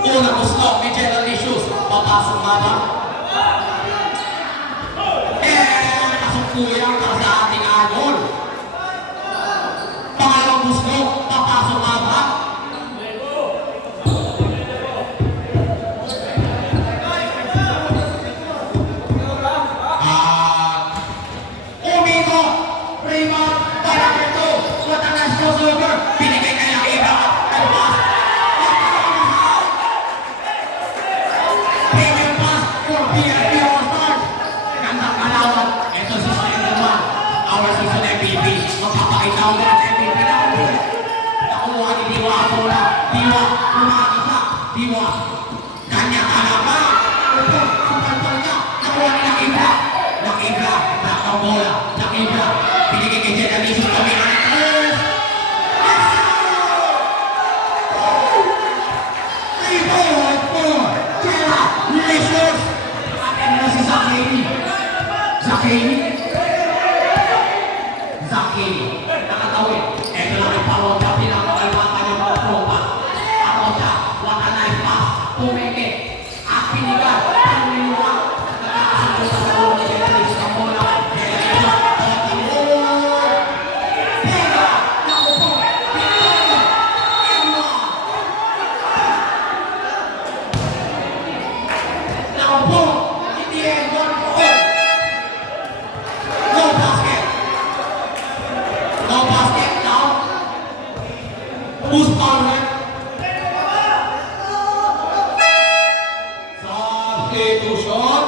Una ko stop ni Delicious. Papasok nga ba? Kasukuyang ka sa ating idol. Pangalawang gusto. Papasok nga ba? Umiko. Rebound. Parapeto. What a nice crossover. Binigay kay Akiba. Pass. Premium pass for BFB All-Stars. Gandang kalawat. Ito si Slenderman. Our season MVP. Magpapakita ko ng MVP natin. Nakuha ni Diwa ang bola. Diwa. Umagisa. Diwa. Kanya-kanya Zakeni. Zakeni. Zakeni. Nakatawid. Ito lang ang Parota. Pinakakalmata niyo mga tropa. Parota. Wakanay pa. Pumeke. Akinigan. Pangiliwa. Nakakasunod sa ulo ni Jenelis. Kamola. Jenelis. Otimor. Pega. Naku po. Pega. Emma. Naku po. Hindi yan. One point. No basket. No basket now. Who's on it? Substitution.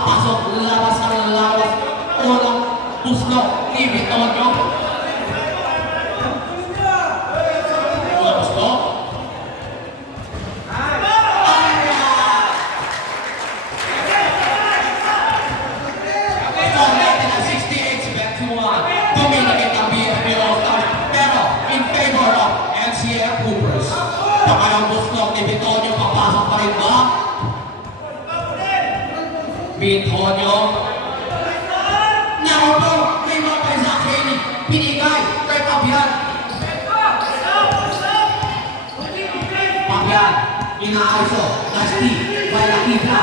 Pasok, labas ang labas. Unang Buslo, Ibitonyo. Unang Buslo. Dominate ang BFB All-Stars, pero in favor of NCAA Coopers. Pakalang Buslo ni Bitonyo, papasok pa rin ba? Bitonyo. Naku po, may mga kay Zakeni. Pinigay kay Pabian. Pabian, inaaso. Lasti, by Lakibla.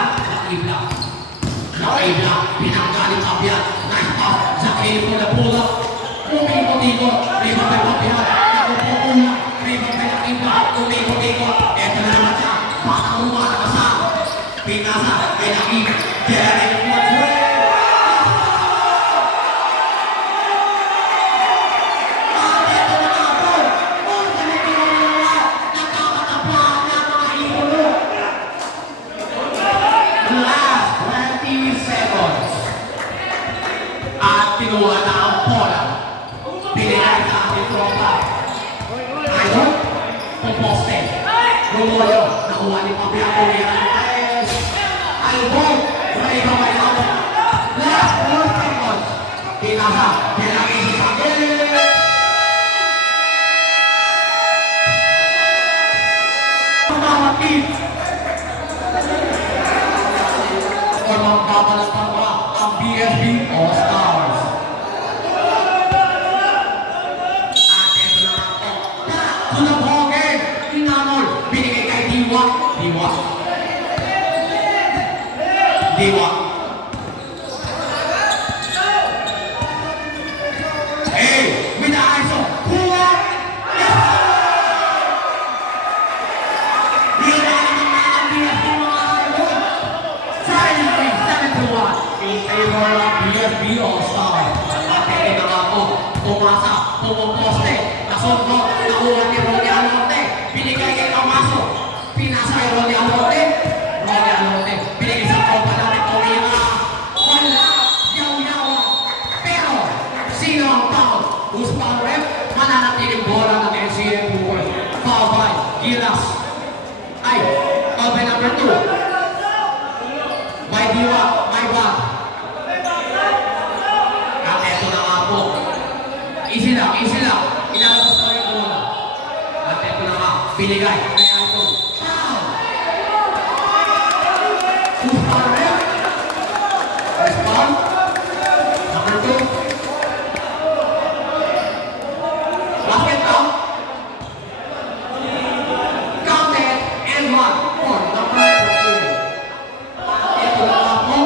Lakibla, pinanggaling Pabian. Nice pass, Zakeni for the pull-up. Umikot-ikot, rebound kay Pabian. Naku po, ulang. Rebound kay Lakibla. Umikot-ikot. Eto na naman siya. Bakang umakasama. Pinasa kay Lakibla. Jeremy Fordway. Last 20 seconds. At kinuha na ang bola. Binigay sa ating tropa. Idol, Composte. Rumolo, nakuha ni Pabian Urias. Idol, may kamay ako. Last 4 seconds. Pinasa, pinagay si Sakil. Mga team. Magbabalatan pa ang BFB All-Stars. At ito na ako. Tunaboge, inamol, binigay kay Diwa. Hey, Minaiso, Kuha! In favor of BFB All-Star. At ito na ako, tumasa, pumuposte, nasunod, nakuha ni Ronnie Alorte, binigay kay Tomaso, pinasa kay Ronnie Alorte, binigay sa tropa namin, Torina, wala, yaw-yawa, pero, sino ang foul? Who's foul rep? Mananatiling bola ng NCAA Coopers. Foul by Gilas. Ay, foul by number 2. May Diwa, may bag. At eto na nga po. Easy lang. Ilalabas ko yung bola. At eto na nga. Binigay. Kay Anton. Foul! Who's foul rep? First foul. Number 2. Basket out. Counted and 1 for number 14. Ito na nga po.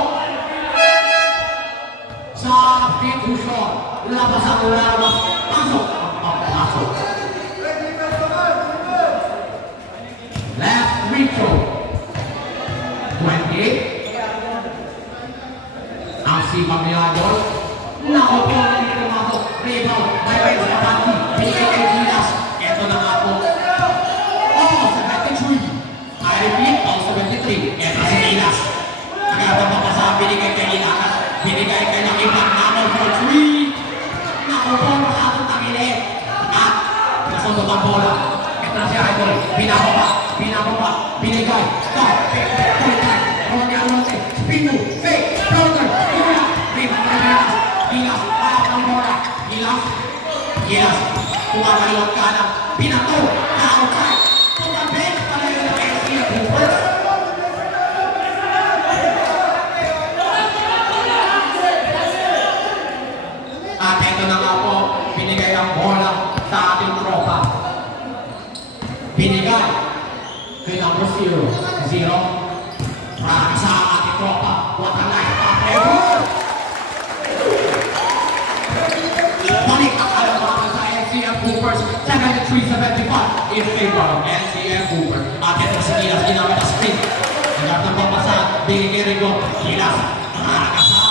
Substitution. Labas ang labas. Pasok. Last free throw. 28. Ang sipag ni Adol. Naku po, hindi pumasok. Rebound. By Wayne Zapati. Binigay kay Gilas. Ito na nga po. Oh, 73. I repeat, oh, 73. Ito si Gilas. Kaya papasabi ni kay Gilas. Binigay kay Nakibang Namol for 3. Naku po, makakot ang ilit. At nasunod ang bola. Ito na si Idol. Binababa. Binigay. Stop. Binigay. Ronnie Alonte. Spin move. Fake. Floater. Tula. Rebound kay Gilas. Parang ang bola. Gilas. Kumakaliwag kanan. Binato. Kautay. Tumabit. Palayo ng NCAA Coopers. kay number 0. Para sa ating tropa. What a nice pass ever! Balik ang alamangan sa NCF Hoopers 73-75 in favor of NCF Hoopers. At ito si Gilas ginamit ang sprint. Nagap ng papasa, bigay kay Rigo. Gilas, nakakasa,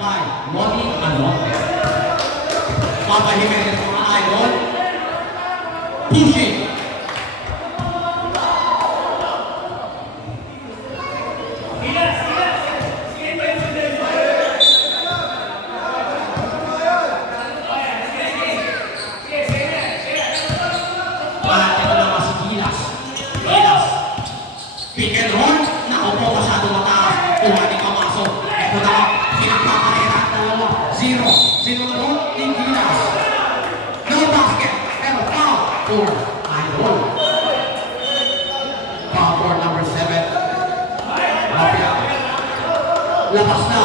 by Moni Anote. Papa Jimenez mga idol. Pushing. Pick and roll, nakaupo masyado mataas. Kuha ni Kamaso. Ito na, pinagpakarera at dalawa. 0 na roll, in Gilas. No basket, pero foul for Idol. Foul for number 7. Mafia. Labas na.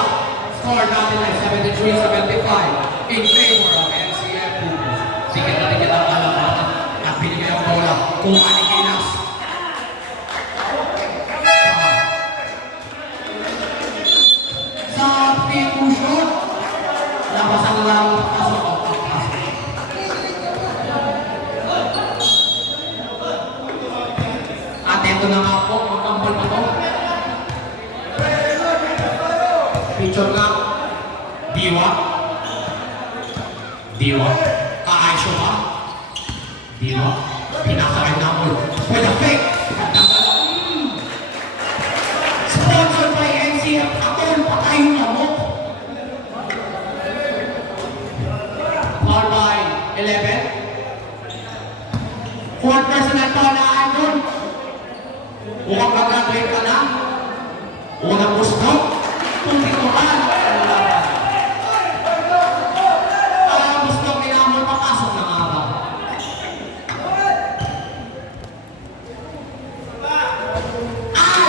Score natin ay 73-75 in favor of NCF Hoopers. Sige natin kitang alamangan at binigay ang bola. Kuha ni Gilas. Substitution. Labasan lang pasok ang pasok. At ito na nga po, magkampal pa to. Picture nga. Diwa. Kaayos ba? Diwa. Pinakakay na mo. With a fake. Sponsored by NCF. Atol, patay yung lamok. Foul by 11. Fourth personal foul na Idol. Mukhang gagraduate ka na. Unang gusto. Tuntitukan. Ang gusto kinamol papasok na nga ba?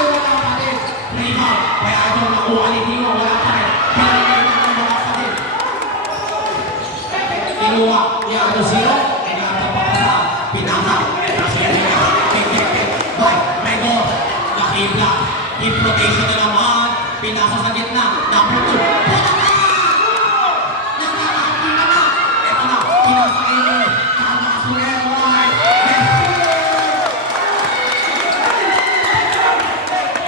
Wala pa rin. Rebound. Kaya Idol nakuha ni Diwa. Wala pa rin. Pinagay na ng mga pa rin. Kinuha niya ano 0. Kaya ito pa sa pinaka. May goal. Nakibla. Implotation na naman. Pinasa sa gitna. Number 2. Wala na! Nakakakita na. Ito na. Pinasa ini. Kakasulero.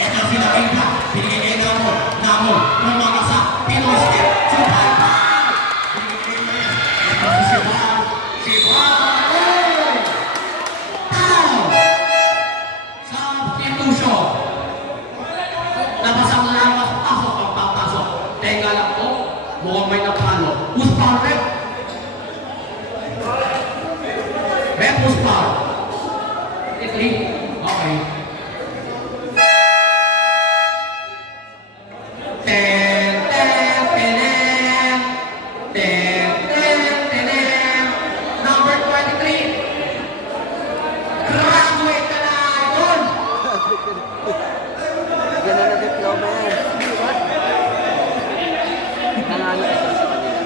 Ito sila Ibla. Binigay na mo. Namol. Lumagasa. Pinoy step. Subay pa. Ito si Siwan. Substitution. Labas ang lawas, pasok ang papasok. Teka lang po, mukhang may napalo. Who's foul, Rep? Rep, who's foul? Okay. Number 23. Graduate ka na, Idol! Bigyan na ng diploma yan. Nanalo ito sa kanila.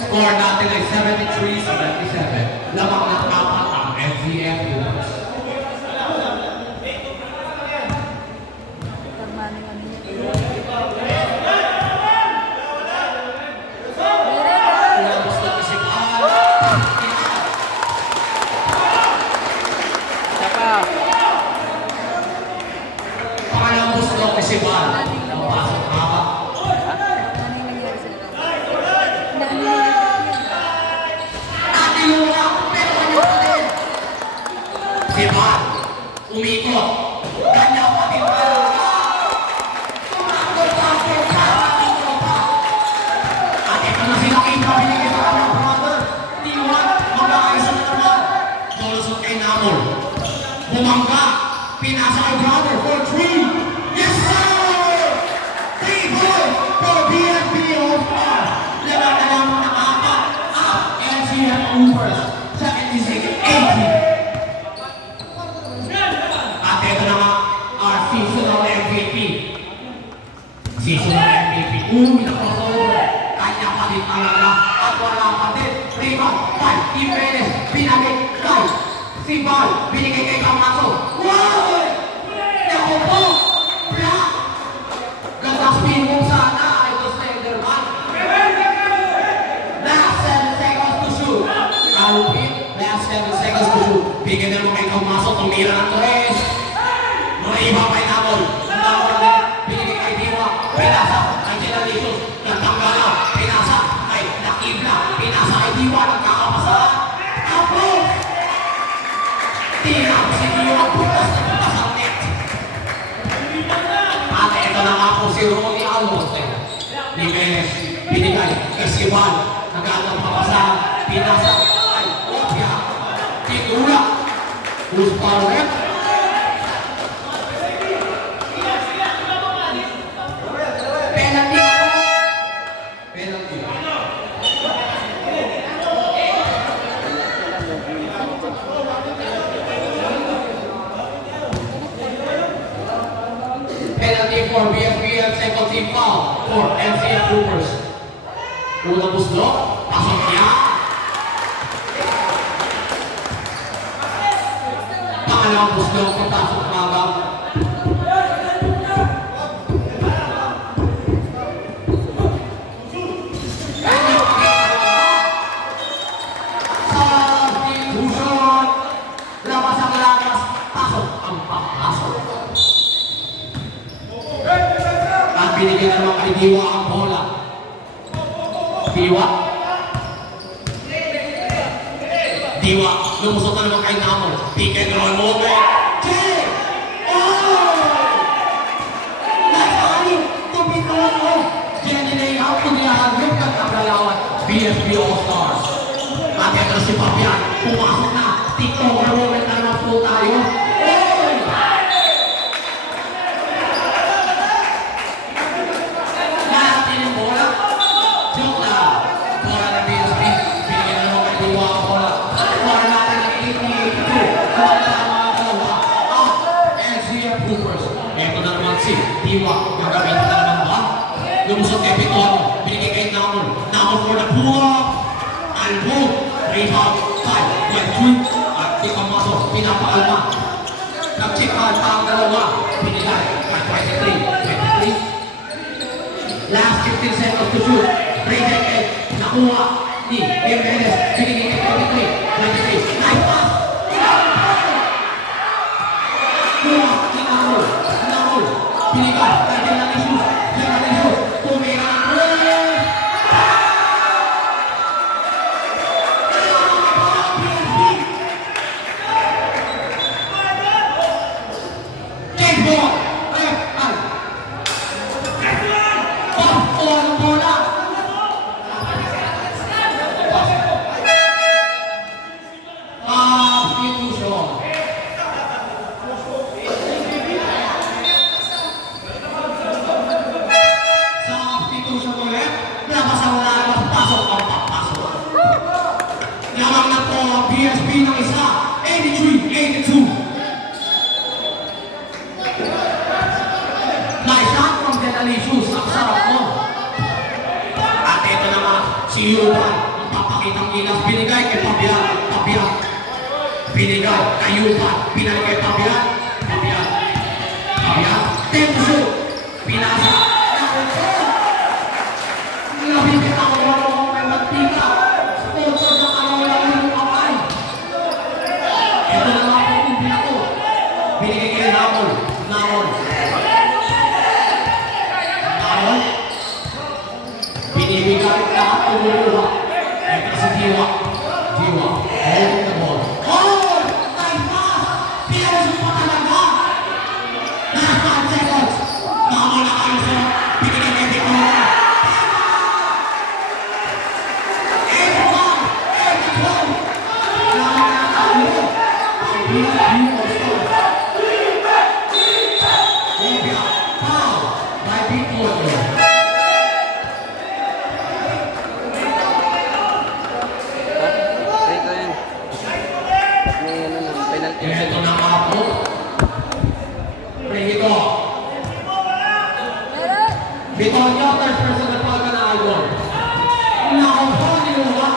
Score natin ay 73-77. Lamang ng apat ang NCF Hoopers. Pinapos na isipan. Saka, Pangalang gusto isipan. Ang pasok haba. Nakiluwa. Pero ano pa din? Sipan. Umikot. Kanya pa din ba? Tumakbo pa ako. Tumakbo pa. At ito na sila Ibla. Binigay sa kanyang brother. Diwan. Mag-aayos na naman. Dolusot kay Namol. Bumangga. Pinasa kay brother for 3. Yes, sir! 3 points for BNP All-Star. Laban na lang ng apat. NCF Hoopers. 76-80. Si Val, binigay kay Camacho. Wow! Naku po! Black! Gandang spin move sana, Idol Slenderman. Last 7 seconds to shoot. Kalupin, last 7 seconds to shoot. Bigyan naman kay Camacho, tumira ng Torres. Mga iba pa inabol. Inabol na, binigay kay Diwa. Pinasa, kay Genalicious. Nagtanggala, pinasa, kay Nakibla. Pinasa kay Diwa, nagkakapasa. Apo! Tinap si Diwa, butas na butas ang net. At ito na nga po si Ronnie Almonte. Ni Menes, binigay kay Siwan. Nagandang papasa, pinasa, ay, Opia. Tinula. Who's power? Penalty ako. Penalty. Penalty for BFBF second team foul for MCF Troopers. Unang buslo, pasok niya. Pangalawang buslo, papasok mga. Substitution. Labas ang labas, pasok ang papasok. At binigyan naman kay Diwa ang bola. Diwa. Diwa, lumusot na naman kay Namor. Pick and roll moment. Jay! Oh! Nasaan tumitawa mo? Jenny Layout, kundiyahan yung kagkagalawan. BFB All-Stars. At ito si Papian, pumasok na. TikTok moment na naman po tayo. Oh! Natin yung bola. Joke na. Bola ng BSP. Binigyan na naman kay Diwa ang bola. Bola natin ng 88-2. Bola na mga dalawa. Ang NCF Troopers. Ito na naman si Diwa. Gagamitin na naman ba? Lumusot kay Pitono. Binigay kay Namor. Namor for the pull-up. Albo. Rebound. 5. Went 3. At di Camacho. Pinapaalma. Nag-checkan pa ang dalawa. Binigay. 23. Last 15 seconds to shoot. Rejected. Nakuha ni Jimenez. Binigay kay 23. Nice pass. Kuha ni Namor. Namor. Binigay kay Genalicious. Genalicious. Tumira ng play. Change ball. Ang bola. Substitution. Substitution ulit. Labas ang lalabas. Pasok ang papasok. Lamang na po ang BSP ng isa. 83-82. Nice shot from Genalicious. Ang sarap mo. At ito naman, si Yuban. Ang papakitang ilas. Binigay kay Pabian. Pabian. Binigay kay Yuban. Binigay kay Pabian. Pabian. Pabian. Tempo. Pinasa. Nabibit ako marunong may magpika. Sponsor ng araw-araw yung kamay. Ito na lang ang pagkumpin ako. Binigay kay Namor. Namor. Namor. Binibigay lahat tumuluha. Ito si Diwa. Diwa. Holding the ball. Hold! Nice pass! Pinasok pa talaga! Last 5 seconds. Namor na kayo sa binigay kay Diwa. 8-1! 8-12! Lamang na tayo. Ang BSP All-Stars. Opia. Foul by Pitono. Rito yan. May ano na, penalty. Ito na nga po. Rito. Bitonyo, third person na pagka na Idol. Nakapo, niluwa.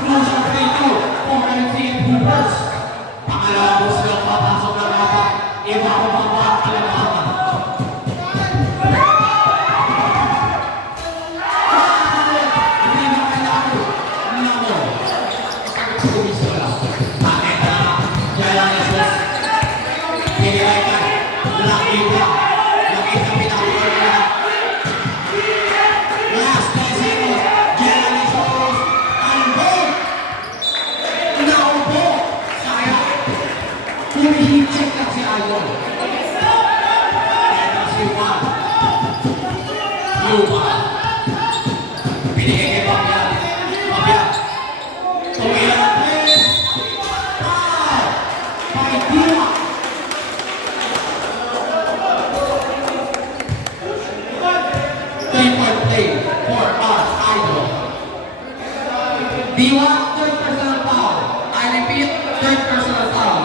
Crucial free throw for MCF Troopers. Pangalawa. Tapos na papasok na baba. Iba ko pa ba kalabahan. Hindi na kailangan. Namo. Kumisola. Bakit na? Kaya Jesus. Pinilay ka. Laki ba? Laki sa pinakakulang. Last 10 seconds. Kaya Jesus. Albo. Naupo. Sayang. Humihitsik lang si Ayon. Kaya si Juan. Yuman. Binigay kay Pabia. Pabia. Tumira. Paidiwa. Three-point play for our idol. Diwa, third personal foul. I repeat, third personal foul.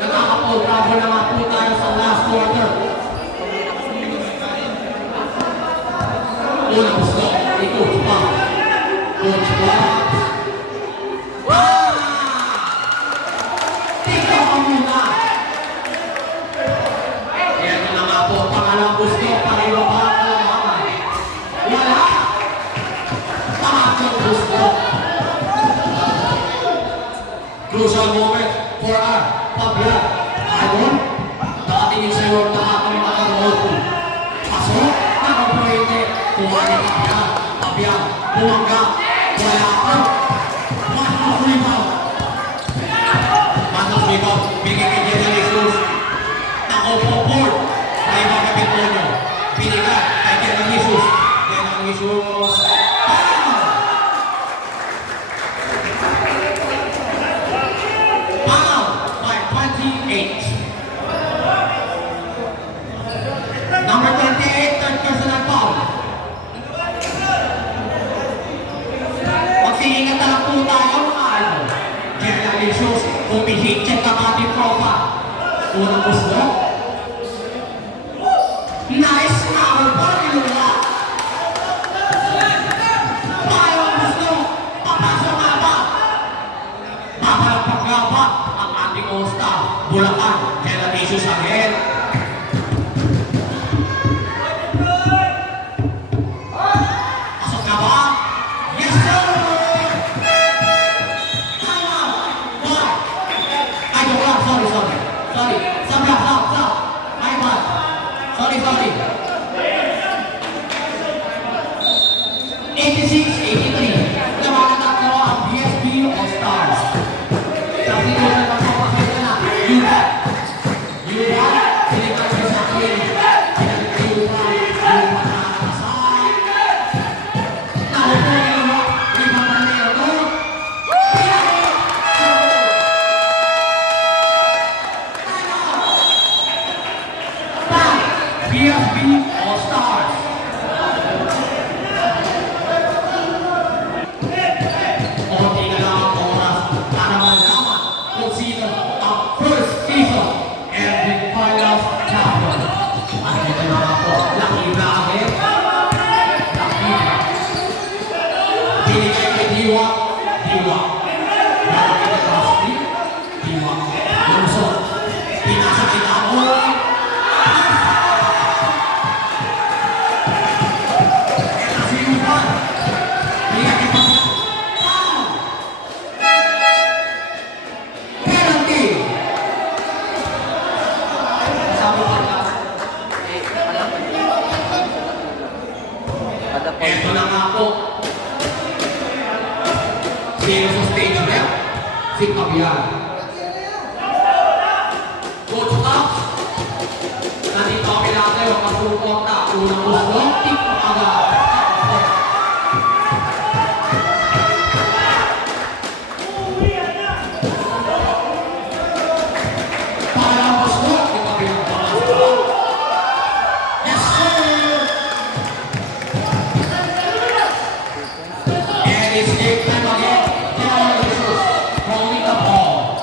Nakakapag-bravo na nga po tayo sa last quarter. Unang gusto, ni Coach Bob. Coach Bob. Ikaw ang muna. Ito na nga po, pangalang gusto, pareho ba ang kalamangan? Wala. Pangalang gusto. Crucial moment for our Pabia. Ayun, nakatingin sa'yo ang nakakalimutan ko. Pasok, nakapointe, kuha ni Pabia. Pabia, bumangga, wala pa. One-off rebound. One-off rebound, bigay kay Jerry Jesus. Nakopo board, ay makapit mo nyo. Binigay kay Jerry Jesus. Jerry Jesus. Foul by 28. Number 28, third personal foul. Mag-iingat na lang po tayo mga idol. General Jesus, humihitsik ang ating tropa. Unang gusto. Nice cover pa nila. Mayroong gusto. Papasok nga ba? Papalagpag nga ba ang ating all-star? Bulacan, General Jesus again. Pasok nga ba? Yes, sir! Time out! Why? Ay, joke lang. Sorry. Stop. My bad. Sorry. 86-83. Naman ang tatlo ang BSB All-Stars. Sa sinulan ng papakita na, Yuba. Sinigay ko sa akin. Sinigay Yuba na kasay. Nahupo Yuba. Yuba Manero. BSB All-Stars. Konti na lang ang oras para malaman kung sino ang first season and the finals champion. At ito na nga po, Lucky Bracket. Binigay kay Diwa. Lucky na Crosby. Diwa. Lumusot. Pinasa kay Tamoy. Ito si Yuban. Binigay kay Pabia. Penalty! Kasama pa ka. Kada po. Ito na nga po. Sino sa stage left? Si Fabian. Coach Tops. Nandito kami natin ang pasuporta. Unang gusto, tip mo agad. Parang gusto, si Fabian. Yes, sir! And it's game time again. General Jesus holding the ball.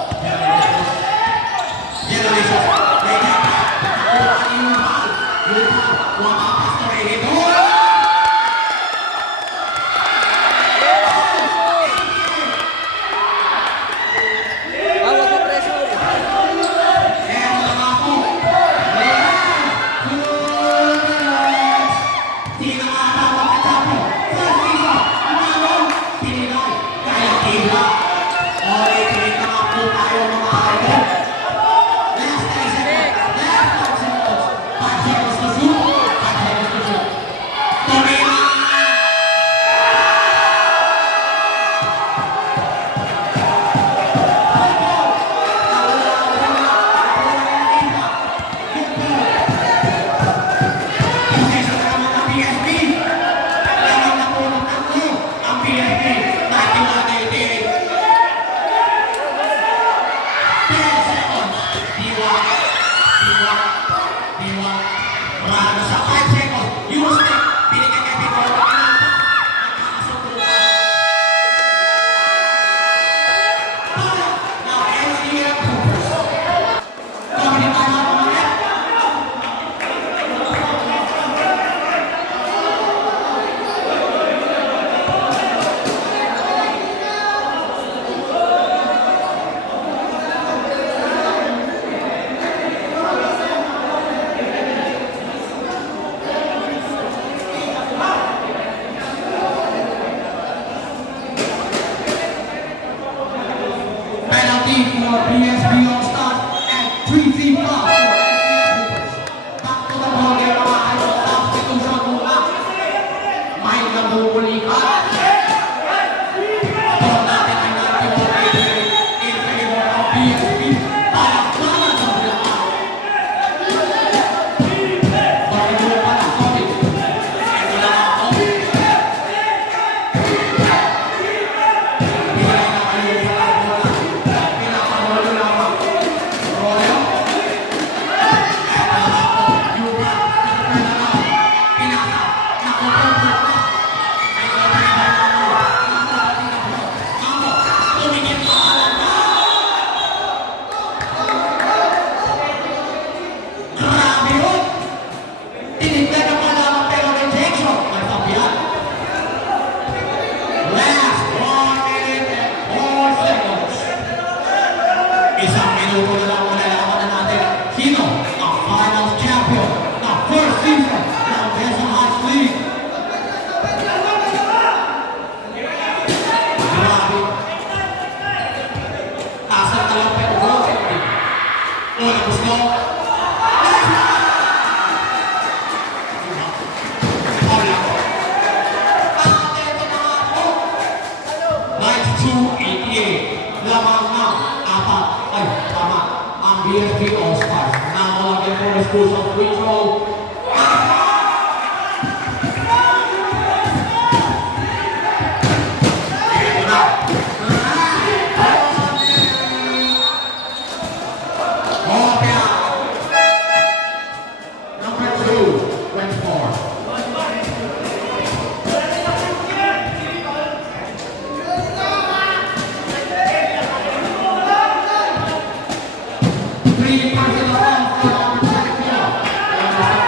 mga idol. Last 10 seconds. Last 5 seconds. 5 seconds to shoot. 5 seconds to shoot. Tumira! Penalty for PSB All-Stars at 3-3 plus. Back to the ball game mga idol. Substitution muna. May nabubulikan. Ball natin ay natin in favor of PSB. Palakpakan sa Bulacan. Pag-ibig pa lang, sorry. Ito lang ako. Pinay na kayo sa bola. Pinapanood lamang. Roleo. Eto na ako. Yuba. Pinasa. Nakukontrol na. May kapay na ako. Amo. Tumingin pa alam na. Grabe yun. Tinignan na pa lamang pero rejection. May sabihan. Last 1 minute and 4 seconds. Isang minuto na lang malalaman na natin sino ang finals champion ng first season ng Quezon Heights League. Grabe. Asal ka lang pero grabe. Una gusto. Wala. At ito na nga po. 92-88. Lamang ng apat. Ay, tama. Ang BSB All-Stars. Nakalagyan po ng schools of free throw. Ito na. Kopya. Number 2, 24. Three personal fouls for number 24.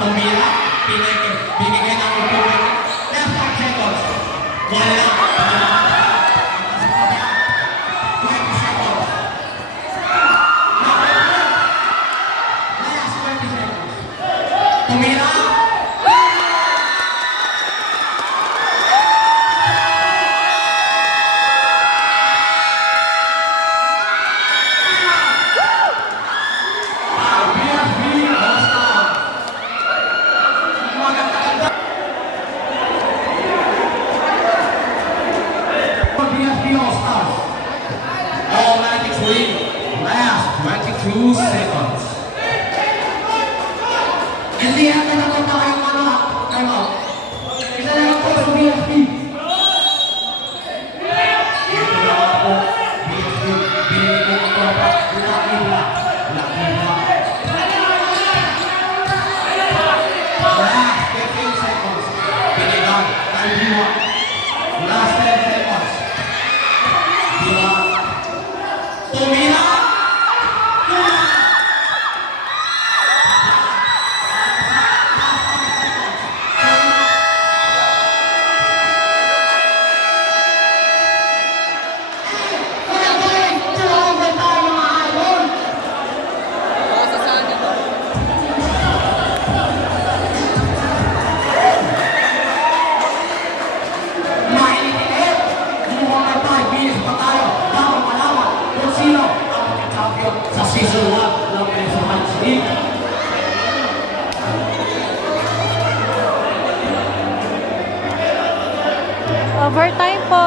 Tumira, binigay ng upuan. Last 5 seconds. Wala. 20 seconds. Last 20 seconds. Tumira. 22 seconds. Hindi yan na napunta kayong time out. Isa lang po sa BSP. Ito na ako, BSP. Binili ko ito. Lucky na. Last 15 seconds. Pinigang. Time diwa. Last 10 seconds. Diwa. Tumira. Sa season 1 ng Pesuhan City. Overtime po.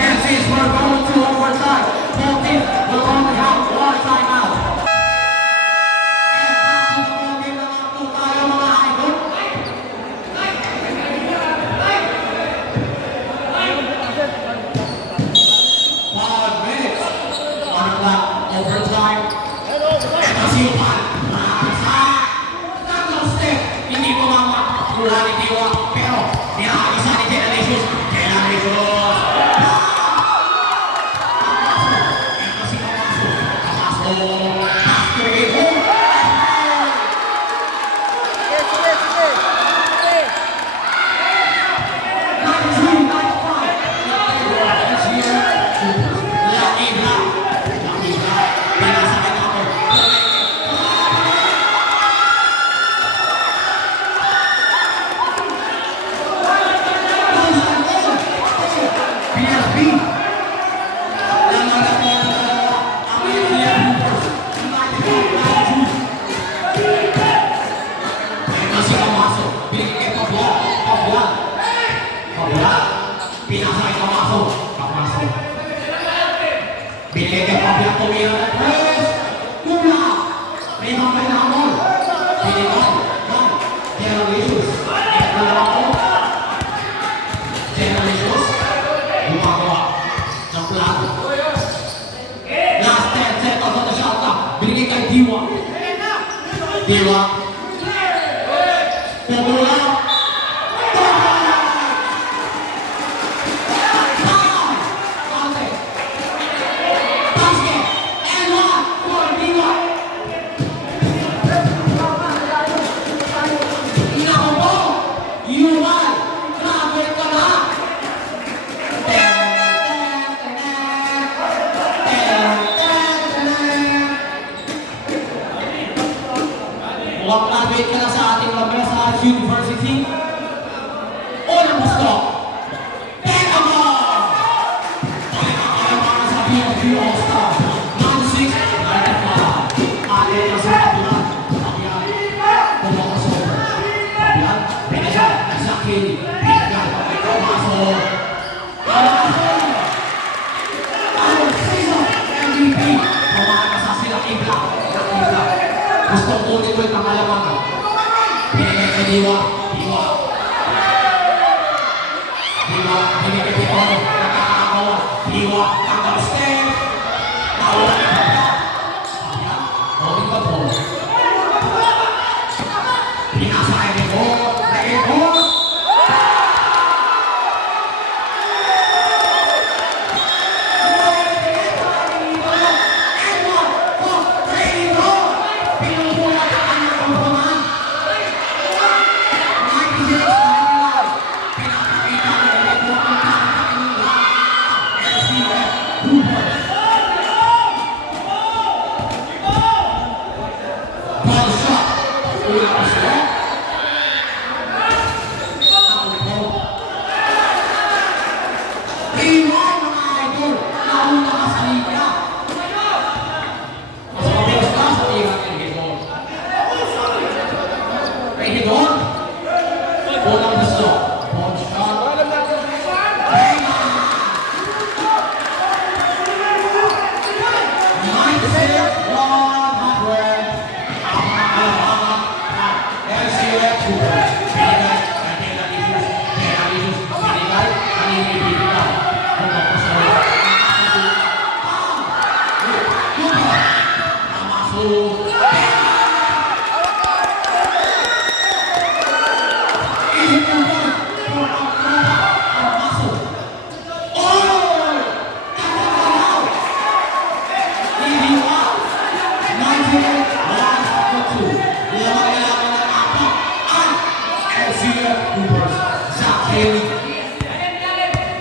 And since we're going to overtime, both teams will only have one timeout. And masusunod na nga po tayo mga idol. 5 minutes on the clock, overtime. Ito si Juan, nakakasa. Tatlong step, hindi pumama. Mula ni Diwa, pero pinakakisa ni Generations. Generations! Ito si Kamaso. Kamaso. After home. Pinasa kay Kamaso. Kamaso. Binigay kay Pablo Tumira ng press. Kula. May mga pinamol. Binigay. Generations. Ito na lang po. Generations. Gumagawa ng plano. Last 10 seconds on the shot clock. Binigay kay Diwa. Diwa. Pabula. Mukhang graduate ka na sa ating Lamesa Arts University. Unang gusto. Teka mo! Ulit ang kalamangan sa BSB All-Star. 96, 95. Atin na sa kabilan. Kabilan. Pumakasok. Kabilan. Pinagyan. Nagsakin. Pinagyan. Pumasok. Pumasok. Ang season MVP. Pumakasok sila Ibla. Ibla. Gusto ko nito yung kalamangan. Pinagyan kay Diwa. Diwa. Diwa. Pinagyan kay Diwa. Nakakakawa. Diwa. Tanggal step. Tawag na ba? Ayan. Tawag ka po. Pinasa kay Diwa. Kay Diwa. Haley.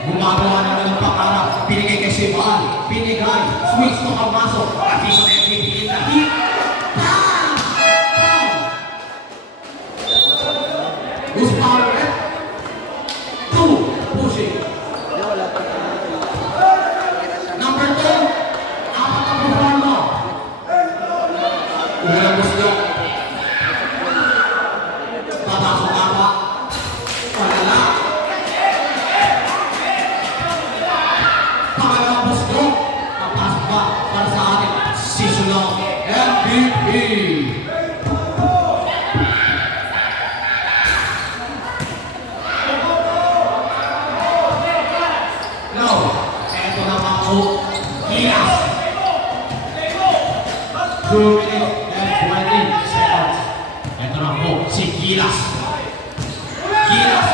Gumagawa naman ng pakarap. Binigay kay Sivan. Binigay. Switch to Almaso. At isang MVP in the heat. Bam! Bam! Who's power rep? 2. Pushing. Hindi, wala pa. Number 2. Apat ang performa. Unang gusto. Papasok nga ba? Wala. Pangalawang gusto. Papasok ba para sa ating seasonal MVP? No. Eto na mga ko. Gilas. 2 minutes and 20 seconds. Eto na po si Gilas. Gilas.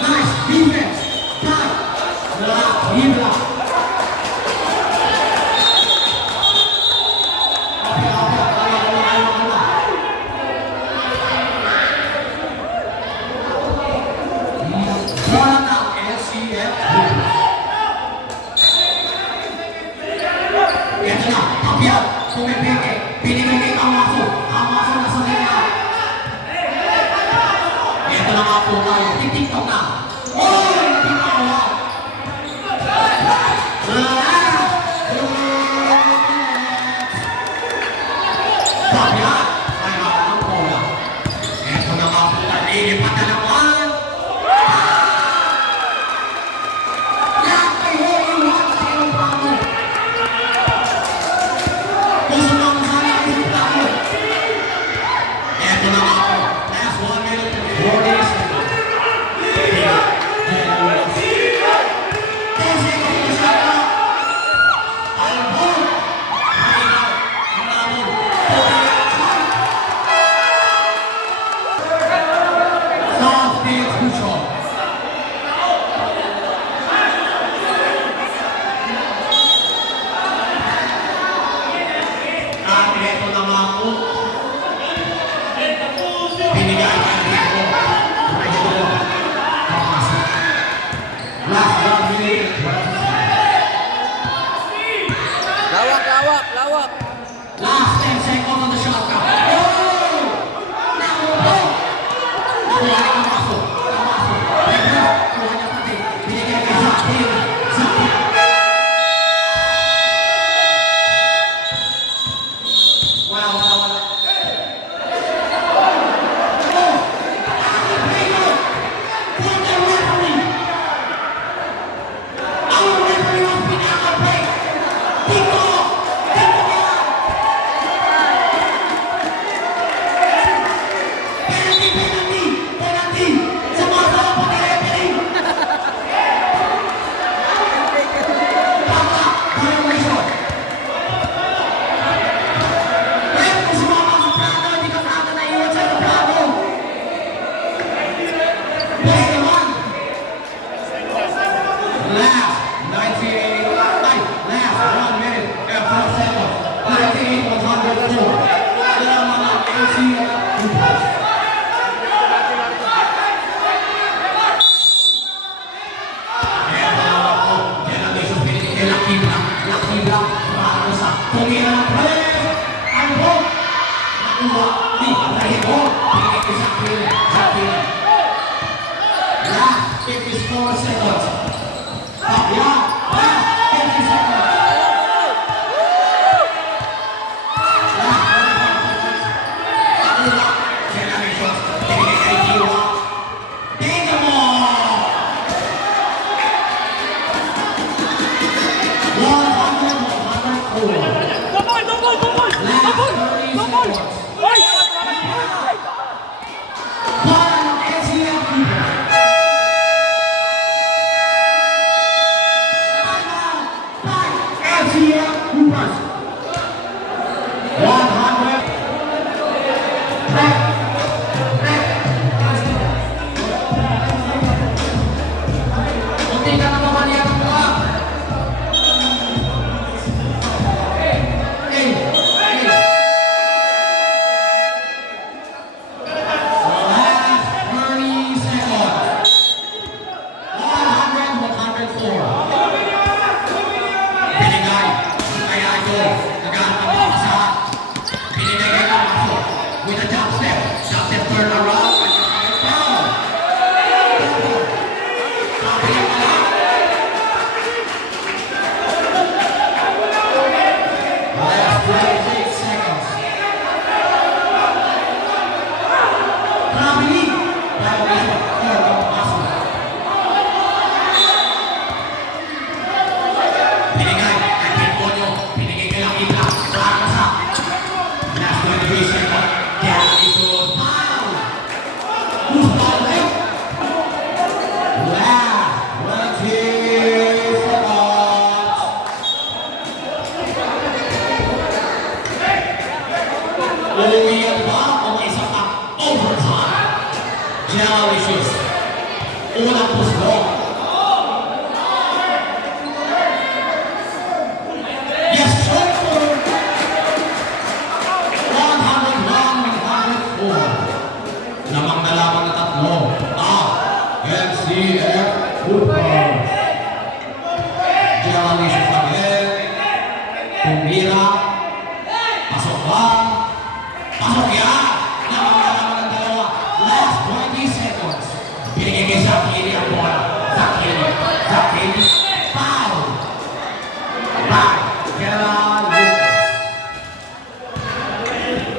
Nice defense. Tight. Hibla. Bola ng LCF. Ito na, Tapial, pumipeke, binigay kay Amaso, Amaso na sa kanya. Ito na nga po tayo, titiktok na. Oy, binawa. Tapial, ay ang bola. Ito na nga po tayo, lilipat na naman. Lahat ay holy one, zero power. Puso ng sana ay tayo. Eto na nga po. Last 1 minute and 40 seconds. 10 seconds na siya pa. Albon. Malinaw. Malinaw. Soft dance crucial. At eto na nga po. Binigay ka dito. Ay, ito. Papasok. Last 1 minute. Lawak, lawak, lawak. Last 10 seconds on the shot clock. Oh! Nakuha! Nakuha ni Amaso. Amaso. Pedro. Kuha niya pati. Binigay kay Zakir. Zakir. Wala, wala, wala. Oh! Pedro! For the referee! Our referee was pinaka-break! Dito! Dito ka! Penalty! Penalty! Penalty! Sumasama pa kay referee! Tama! Violation! Kaya kung sumama sa plano, hindi ka kagad naiwan sa plano! Boss naman! Last 98, last 1 minute and 4 seconds. 98-104. Dala mga LCF Hoopers. Ayan na nga po. Yan ang isang pinili kay Lakibla. Lakibla, paano sa tumira ng press. Ang ball. Nakuha. Di, dahil ball. Pinili kay Zakir. Zakir. Last 54 seconds. Tapial. Last 50 seconds. Last 45 seconds. Nakuha. Generations. Pinili kay Jiwa. Tingnan mo! 100, 104. Double, double, double! Last 30 seconds. Ay! Para ng LCF Hoopers. LCF Hoopers. 100. Kunti ka na mamanihan ng mga. Hey, hey. Uuwi yan ba o may isa pang overtime? Generalicious. Unang puslo. Yes, sir! 101-104. Lamang na lamang na tatlo. NCF Cooper. Generalicious again. Tumira. Pasok ba? Pasok yan! Lamang na lamang ng dalawa. Last 20 seconds. Binigay kay Zakiri ang bola. Zakiri. Zakiri. Foul! By Kela Lucas.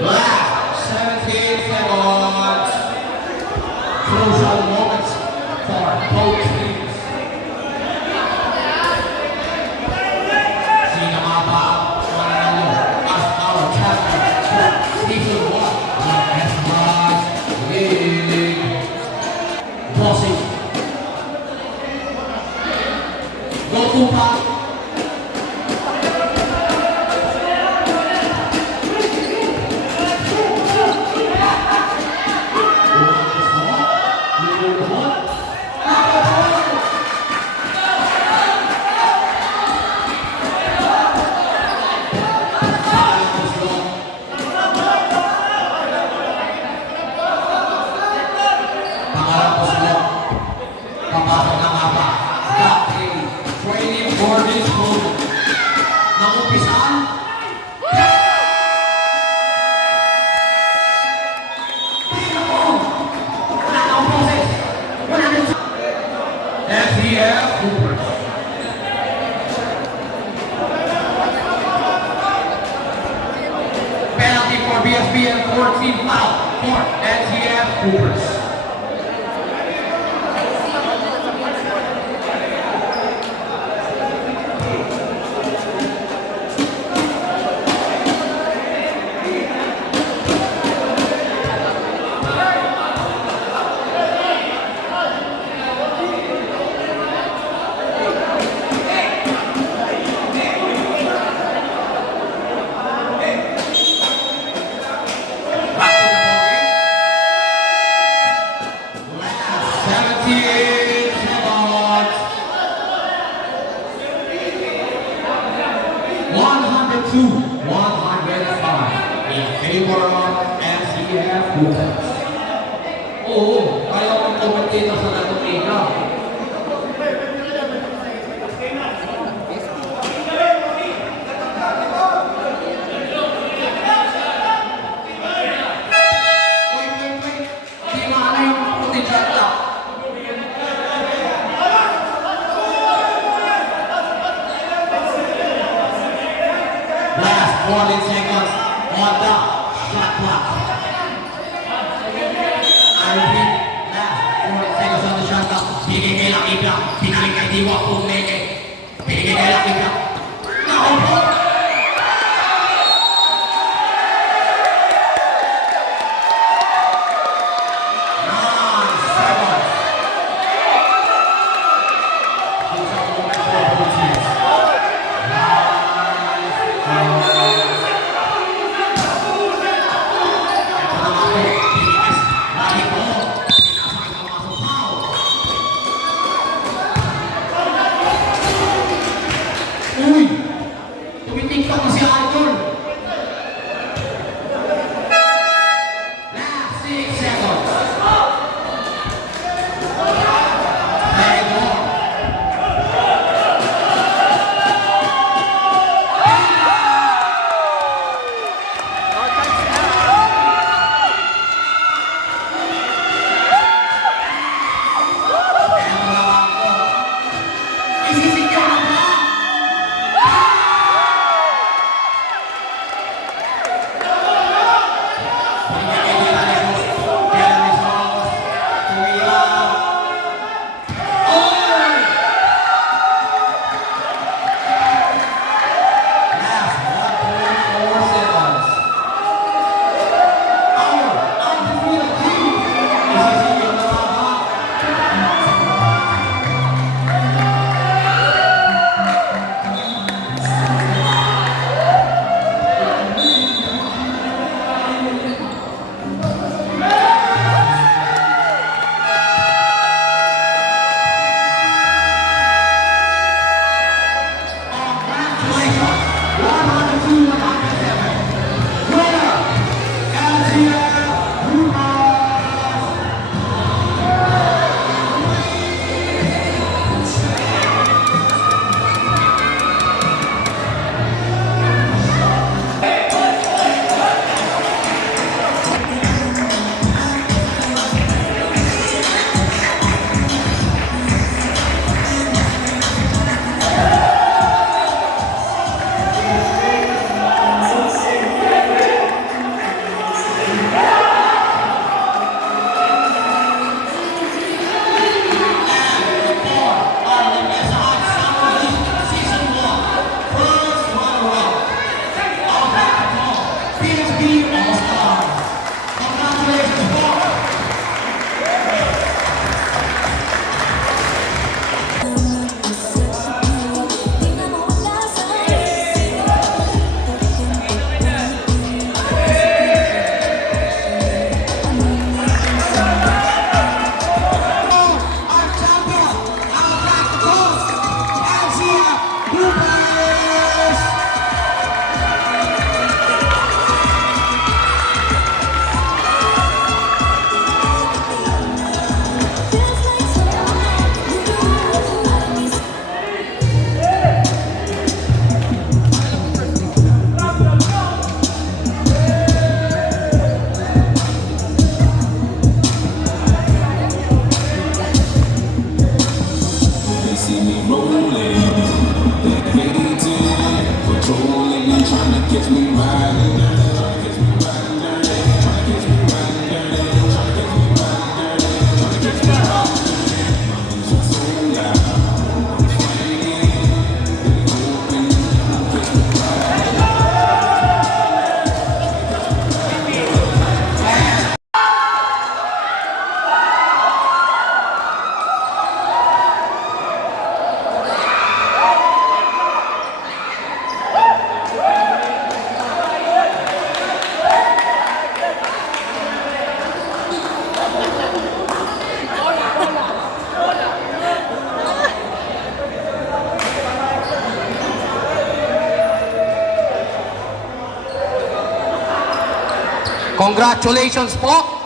Last 17 seconds. Crucial moments for both teams. Sino nga ba ang mananalo as our champion for Season 1 ng S-Rise League? Bossing. Go Tupac. Papasok na nga ba? Captain, training for this moment. Nangumpisan? Tingnan mo! Wala kang boses! Wala kang sa... FCF Coopers. Penalty for BSBN 14 foul for NCF Coopers. Oo, kaya akong kumatita sa natutina. Wait. Di maana yung puti dyan lang. Last 40 seconds on the shot clock. I repeat, last 40 seconds on the shot clock. Binigay kay Lakibla. Pinalik kay Diwa Pumeke. Binigay kay Lakibla. Nakaupo! Congratulations po! Our champion, our Black Ghost, Elsia Lupez! They see me rolling, they're hating, patrolling and trying to catch me riding, trying to catch me riding dirty, trying to catch me riding dirty, trying to catch me riding dirty, trying to catch me riding dirty. My music's so loud, I'm fighting, they hoping they'll catch me riding. Congratulations po